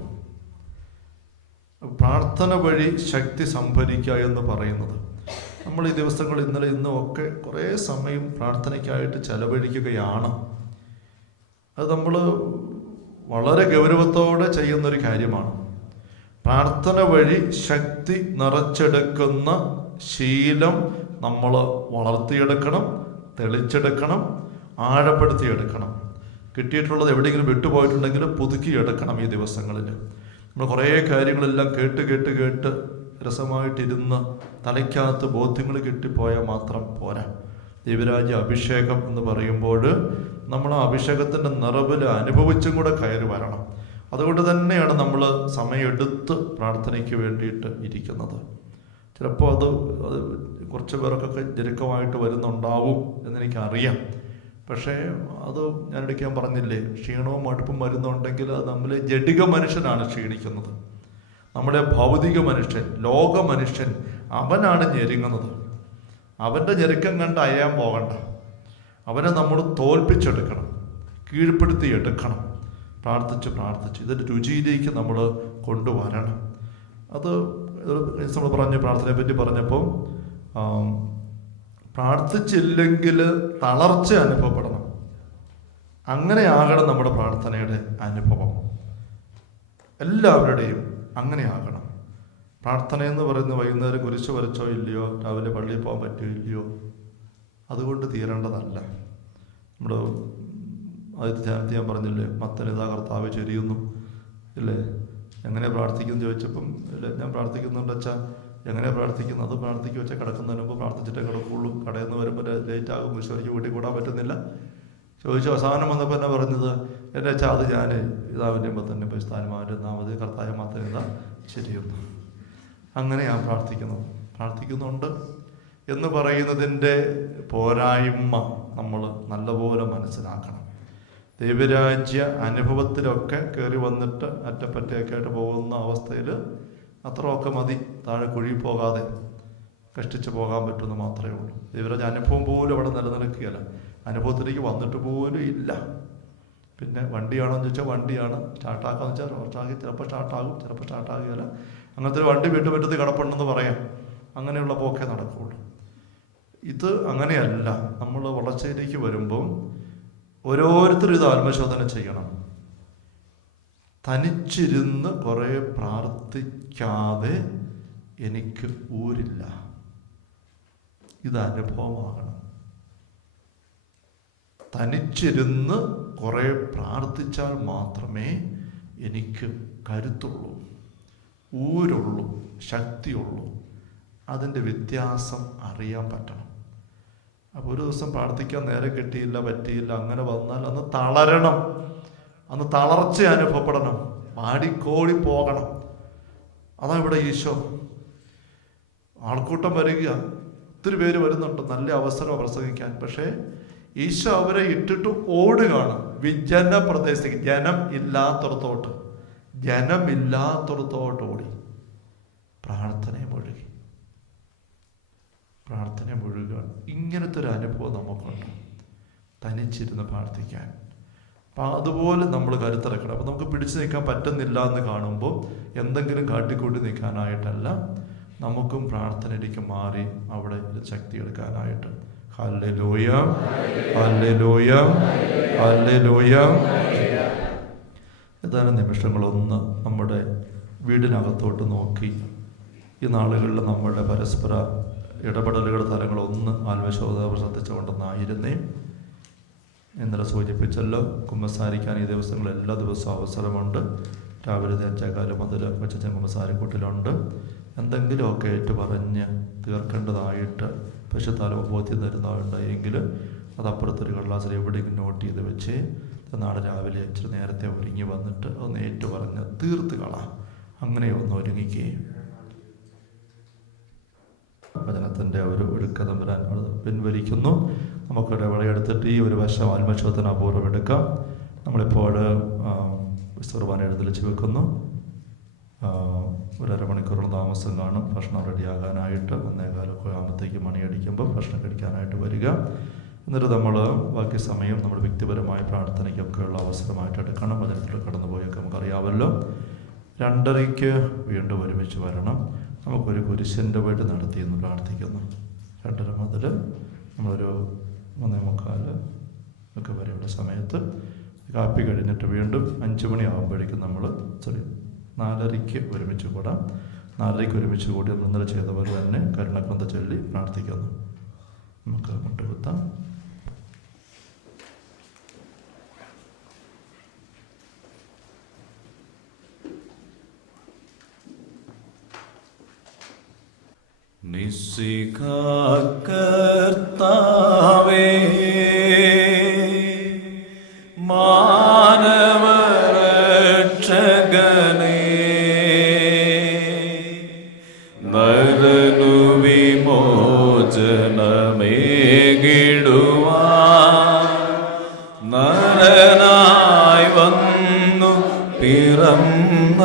പ്രാർത്ഥന വഴി ശക്തി സംഭരിക്കുക എന്ന് പറയുന്നത്, നമ്മൾ ഈ ദിവസങ്ങൾ ഇന്നലെ ഇന്നും ഒക്കെ കുറേ സമയം പ്രാർത്ഥനയ്ക്കായിട്ട് ചെലവഴിക്കുകയാണ്. അത് നമ്മൾ വളരെ ഗൗരവത്തോടെ ചെയ്യുന്നൊരു കാര്യമാണ്. പ്രാർത്ഥന വഴി ശക്തി നിറച്ചെടുക്കുന്ന ശീലം നമ്മൾ വളർത്തിയെടുക്കണം, തെളിച്ചെടുക്കണം, ആഴപ്പെടുത്തിയെടുക്കണം. കിട്ടിയിട്ടുള്ളത് എവിടെയെങ്കിലും വിട്ടുപോയിട്ടുണ്ടെങ്കിൽ പുതുക്കിയെടുക്കണം. ഈ ദിവസങ്ങളിൽ നമ്മൾ കുറേ കാര്യങ്ങളെല്ലാം കേട്ട് രസമായിട്ടിരുന്ന് തലയ്ക്കകത്ത് ബോധ്യങ്ങൾ കിട്ടിപ്പോയാൽ മാത്രം പോരാ. ദൈവരാജ്യ അഭിഷേകം എന്ന് പറയുമ്പോൾ നമ്മൾ ആ അഭിഷേകത്തിൻ്റെ നിറവിൽ അനുഭവിച്ചും കൂടെ കയറി വരണം. അതുകൊണ്ട് തന്നെയാണ് നമ്മൾ സമയമെടുത്ത് പ്രാർത്ഥനയ്ക്ക് വേണ്ടിയിട്ട് ഇരിക്കുന്നത്. ചിലപ്പോൾ അത് കുറച്ച് പേർക്കൊക്കെ ജരുക്കമായിട്ട് വരുന്നുണ്ടാവും എന്നെനിക്കറിയാം. പക്ഷേ അത് ഞാനിടയ്ക്ക് ഞാൻ പറഞ്ഞില്ലേ, ക്ഷീണവും മടുപ്പും വരുന്നുണ്ടെങ്കിൽ അത് നമ്മളെ ജഡിക മനുഷ്യനാണ് ക്ഷീണിക്കുന്നത്. നമ്മുടെ ഭൗതിക മനുഷ്യൻ, ലോക മനുഷ്യൻ, അവനാണ് ഞെരുങ്ങുന്നത്. അവൻ്റെ ഞെരുക്കം കണ്ട് അയയാൻ പോകണ്ട. അവനെ നമ്മൾ തോൽപ്പിച്ചെടുക്കണം, കീഴ്പ്പെടുത്തി എടുക്കണം. പ്രാർത്ഥിച്ച് ഇതിൻ്റെ രുചിയിലേക്ക് നമ്മൾ കൊണ്ടുവരണം. അത് നമ്മൾ പറഞ്ഞു, പ്രാർത്ഥനയെ പറ്റി പറഞ്ഞപ്പോൾ പ്രാർത്ഥിച്ചില്ലെങ്കിൽ തളർച്ച അനുഭവപ്പെടണം. അങ്ങനെയാകണം നമ്മുടെ പ്രാർത്ഥനയുടെ അനുഭവം. എല്ലാവരുടെയും അങ്ങനെയാകണം. പ്രാർത്ഥനയെന്ന് പറയുന്നത് വൈകുന്നേരം കുരിശ് വരച്ചോ ഇല്ലയോ, രാവിലെ പള്ളിയിൽ പോകാൻ പറ്റുമോ ഇല്ലയോ, അതുകൊണ്ട് തീരേണ്ടതല്ല. നമ്മുടെ ആദ്യത്തെ ധ്യാനത്തിൽ ഞാൻ പറഞ്ഞില്ലേ, മത്തനിതാ കർത്താവ് ചൊരിയുന്നു ഇല്ലേ, എങ്ങനെ പ്രാർത്ഥിക്കുന്നു ചോദിച്ചപ്പം ഇല്ല ഞാൻ പ്രാർത്ഥിക്കുന്നുണ്ട് അച്ഛാ, എങ്ങനെ പ്രാർത്ഥിക്കുന്നു? അത് പ്രാർത്ഥിക്കും വെച്ചാൽ കിടക്കുന്നതിന് മുമ്പ് പ്രാർത്ഥിച്ചിട്ടേ കിടക്കുള്ളൂ, കടയിൽ നിന്ന് വരുമ്പോൾ ലേറ്റ് ആകും, ഈശോയ്ക്ക് വീട്ടിൽ കൂടാൻ പറ്റുന്നില്ല. ചോദിച്ചു അവസാനം വന്നപ്പോൾ എന്നാ പറഞ്ഞത്, എൻ്റെ അച്ഛാ അത് ഞാൻ ഇതാവിൻ്റെയുമ്പോൾ തന്നെ പരിസ്ഥാനമായിരുന്നാമത് കർത്താവ് മാത്രം ഇതാ ശരിയൊന്നു. അങ്ങനെ ഞാൻ പ്രാർത്ഥിക്കുന്നുണ്ട് എന്ന് പറയുന്നതിൻ്റെ പോരായ്മ നമ്മൾ നല്ലപോലെ മനസ്സിലാക്കണം. ദൈവരാജ്യ അനുഭവത്തിലൊക്കെ കയറി വന്നിട്ട് അറ്റപ്പറ്റയൊക്കെ ആയിട്ട് പോകുന്ന അവസ്ഥയിൽ അത്രയൊക്കെ മതി, താഴെ കുഴി പോകാതെ കഷ്ടിച്ച് പോകാൻ പറ്റുമെന്ന് മാത്രമേ ഉള്ളൂ. ദൈവരാജ്യ അനുഭവം പോലും അവിടെ നിലനിൽക്കുകയല്ല, അനുഭവത്തിലേക്ക് വന്നിട്ട് പോലും ഇല്ല. പിന്നെ വണ്ടിയാണോ എന്ന് ചോദിച്ചാൽ വണ്ടിയാണ്, സ്റ്റാർട്ടാക്കാന്ന് വെച്ചാൽ സ്റ്റാർട്ടാക്കി, ചിലപ്പോൾ സ്റ്റാർട്ടാകും, ചിലപ്പോൾ സ്റ്റാർട്ടാകുകയില്ല. അങ്ങനത്തെ ഒരു വണ്ടി വീട്ടുപറ്റത്ത് കിടപ്പുണ്ടെന്ന് പറയാം. അങ്ങനെയുള്ള പോക്കേ നടക്കുകയുള്ളൂ. ഇത് അങ്ങനെയല്ല. നമ്മൾ വളർച്ചയിലേക്ക് വരുമ്പം ഓരോരുത്തരും ഇത് ആത്മശോധന ചെയ്യണം. തനിച്ചിരുന്ന് കുറേ പ്രാർത്ഥിക്കാതെ എനിക്ക് ഊരില്ല. ഇത് അനുഭവമാകണം. തനിച്ചിരുന്ന് കുറേ പ്രാർത്ഥിച്ചാൽ മാത്രമേ എനിക്ക് കരുത്തുള്ളൂ, ഊരുള്ളൂ, ശക്തിയുള്ളൂ. അതിൻ്റെ വ്യത്യാസം അറിയാൻ പറ്റണം. അപ്പോൾ ഒരു ദിവസം പ്രാർത്ഥിക്കാൻ നേരെ കിട്ടിയില്ല, പറ്റിയില്ല, അങ്ങനെ വന്നാൽ അന്ന് തളരണം, അന്ന് തളർച്ച അനുഭവപ്പെടണം, മാടിക്കോടി പോകണം. അതാ ഇവിടെ ഈശോ. ആൾക്കൂട്ടം വരിക, ഒത്തിരി പേര് വരുന്നുണ്ട്, നല്ല അവസരം പ്രസംഗിക്കാൻ. പക്ഷേ ഈശോ അവരെ ഇട്ടിട്ട് ഓടുകയാണ് വിജന പ്രദേശത്തേക്ക്, ജനം ഇല്ലാത്തടത്തോട്ട് ഓടി പ്രാർത്ഥനയെ മുഴുകുകയാണ്. ഇങ്ങനത്തെ ഒരു അനുഭവം നമുക്കുണ്ട്, തനിച്ചിരുന്ന് പ്രാർത്ഥിക്കാൻ. അപ്പം അതുപോലെ നമ്മൾ കരുത്തിറക്കണം. അപ്പം നമുക്ക് പിടിച്ചു നിൽക്കാൻ പറ്റുന്നില്ല എന്ന് കാണുമ്പോൾ എന്തെങ്കിലും കാട്ടിക്കൂട്ടി നിൽക്കാനായിട്ടല്ല, നമുക്കും പ്രാർത്ഥനയിലേക്ക് മാറി അവിടെ ശക്തി എടുക്കാനായിട്ട്. Hallelujah, hallelujah, hallelujah. ഏതാനും നിമിഷങ്ങളൊന്ന് നമ്മുടെ വീടിനകത്തോട്ട് നോക്കി ഈ നാളുകളിൽ നമ്മുടെ പരസ്പര ഇടപെടലുകളുടെ തലങ്ങളൊന്ന് ആത്മശോധന ശ്രദ്ധിച്ചുകൊണ്ടെന്നായിരുന്നേ. ഇന്നലെ സൂചിപ്പിച്ചല്ലോ, കുമ്പസാരിക്കാൻ ഈ ദിവസങ്ങളിൽ എല്ലാ ദിവസവും അവസരമുണ്ട്. രാവിലെ 5:15 മുതൽ കൊച്ചൻ കുമ്പസാരിക്കൂട്ടിലുണ്ട്. എന്തെങ്കിലുമൊക്കെ ഏറ്റു പറഞ്ഞ് തീർക്കേണ്ടതായിട്ട് പശുത്താലം ബോധ്യം തരുന്നതുണ്ടായെങ്കിൽ അത് അപ്പുറത്തൊരു കടലാസിൽ എവിടെയെങ്കിലും നോട്ട് ചെയ്ത് വെച്ച് നാളെ രാവിലെ ഇച്ചിരി നേരത്തെ ഒരുങ്ങി വന്നിട്ട് ഒന്ന് ഏറ്റു പറഞ്ഞ് തീർത്ത് കളാം. അങ്ങനെ ഒന്ന് ഒരുങ്ങിക്കുകയും വചനത്തിൻ്റെ ഒരു ഒഴുക്കതം വരാൻ പിൻവലിക്കുന്നു. നമുക്കിവിടെ വിളയെടുത്തിട്ട് ഈ ഒരു വശം ആത്മശോധന അപൂർവം എടുക്കാം. നമ്മളിപ്പോൾ കുർബാന എഴുന്നള്ളിച്ച് വെക്കുന്നു. ഒരു അരമണിക്കൂറോളം താമസം കാണും ഭക്ഷണം റെഡിയാകാനായിട്ട്. 1:15 ആകുമ്പോഴത്തേക്ക് മണിയടിക്കുമ്പോൾ ഭക്ഷണം കഴിക്കാനായിട്ട് വരിക. എന്നിട്ട് നമ്മൾ ബാക്കി സമയം നമ്മൾ വ്യക്തിപരമായ പ്രാർത്ഥനയ്ക്കൊക്കെയുള്ള അവസരമായിട്ട് എടുക്കണം. അതിനകത്ത് കടന്നുപോയൊക്കെ നമുക്കറിയാമല്ലോ. 2:30 വീണ്ടും ഒരുമിച്ച് വരണം. നമുക്കൊരു കുരിശിൻ്റെ വീട് നടത്തിയെന്ന് പ്രാർത്ഥിക്കുന്നു. 2:30 മുതൽ നമ്മളൊരു 3:45 ഒക്കെ വരെയുള്ള സമയത്ത് കാപ്പി കഴിഞ്ഞിട്ട് വീണ്ടും 5 മണിയാകുമ്പോഴേക്കും നമ്മൾ 4:30 ഒരുമിച്ച് കൂടാം. 4:30 ഒരുമിച്ച് കൂടി നമ്മൾ ഇന്നലെ ചെയ്തവർ തന്നെ കരുണക്കൊന്ത ചൊല്ലി പ്രാർത്ഥിക്കുന്നു. നമുക്ക് മുട്ടുകുത്താം. കർത്താവേ, മാനവരക്ഷകനേ, നരനു വിമോചനമേകിടുവാൻ നരനായി വന്നു പിറന്നവനേ,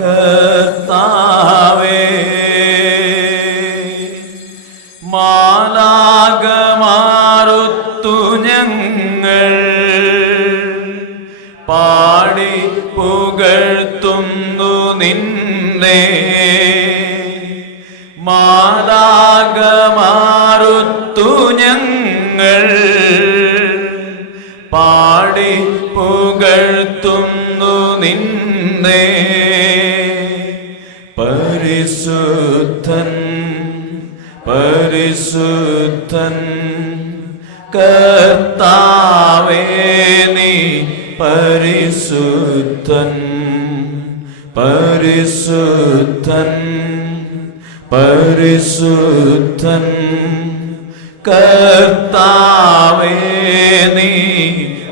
കർത്താവേ, മാലാഖമാരുത്തു ഞങ്ങൾ പാടി പുകഴ്ത്തുന്നു നിന്നെ. മാലാഖമാരുത്തു ഞങ്ങൾ പാടി പുകഴ്ത്തുന്നു നിന്നെ. പരിശുദ്ധൻ പരിശുദ്ധൻ കർത്താവേ, നീ പരിശുദ്ധൻ പരിശുദ്ധൻ പരിശുദ്ധൻ കർത്താവേ, നീ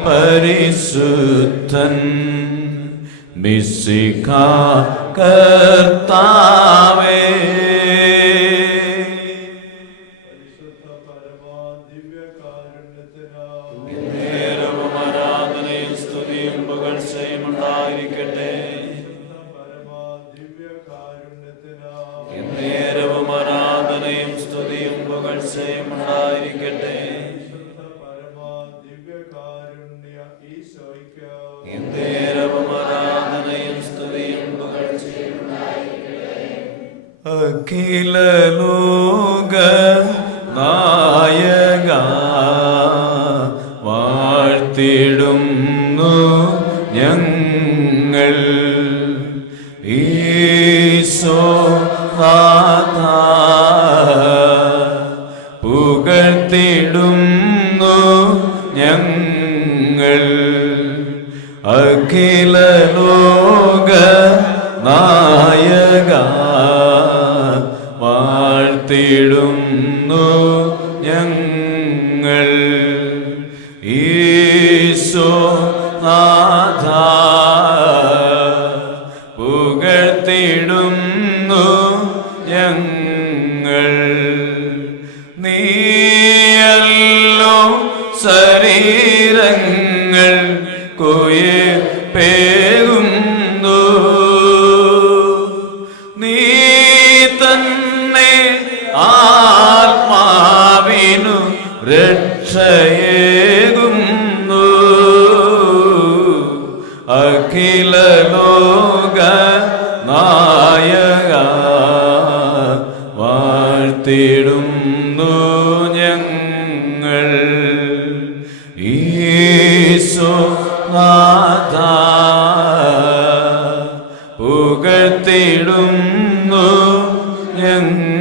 പരിശുദ്ധൻ. മിശിഹ കർത്താവേ, നേരവും ആരാധനയും സ്തുതിയും പുകഴ്ചയും ഉണ്ടായിരിക്കട്ടെ. നേരവും ആരാധനയും സ്തുതിയും പുകഴ്ചയും ഉണ്ടായിരിക്കട്ടെ. നേരവും ആരാധനയും സ്തുതിയും പുകഴ്ചയും ഉണ്ടായിരിക്കട്ടെ. അഖില ലോക നായക വാഴ്ത്തിടുന്നു ഞങ്ങൾ. പുകഴ്ത്തിടുന്നു ഞങ്ങൾ. അഖില ലോക നായക വാഴ്ത്തിടുന്നു ഞങ്ങൾ. ഈശോ നാഥ പുകഴ്ത്തിടുന്നു ഞങ്ങൾ. നീയല്ലോ ശരീരങ്ങൾ പേകുന്നു, നീ തന്നെ ആത്മാവിനു രക്ഷയേകുന്നു. അഖില ലോക നായക വാഴ്ത്തിടുന്നു ഞങ്ങൾ. ഈശോ നാഥ പുകഴ്ത്തിടുന്നു ഞങ്ങൾ.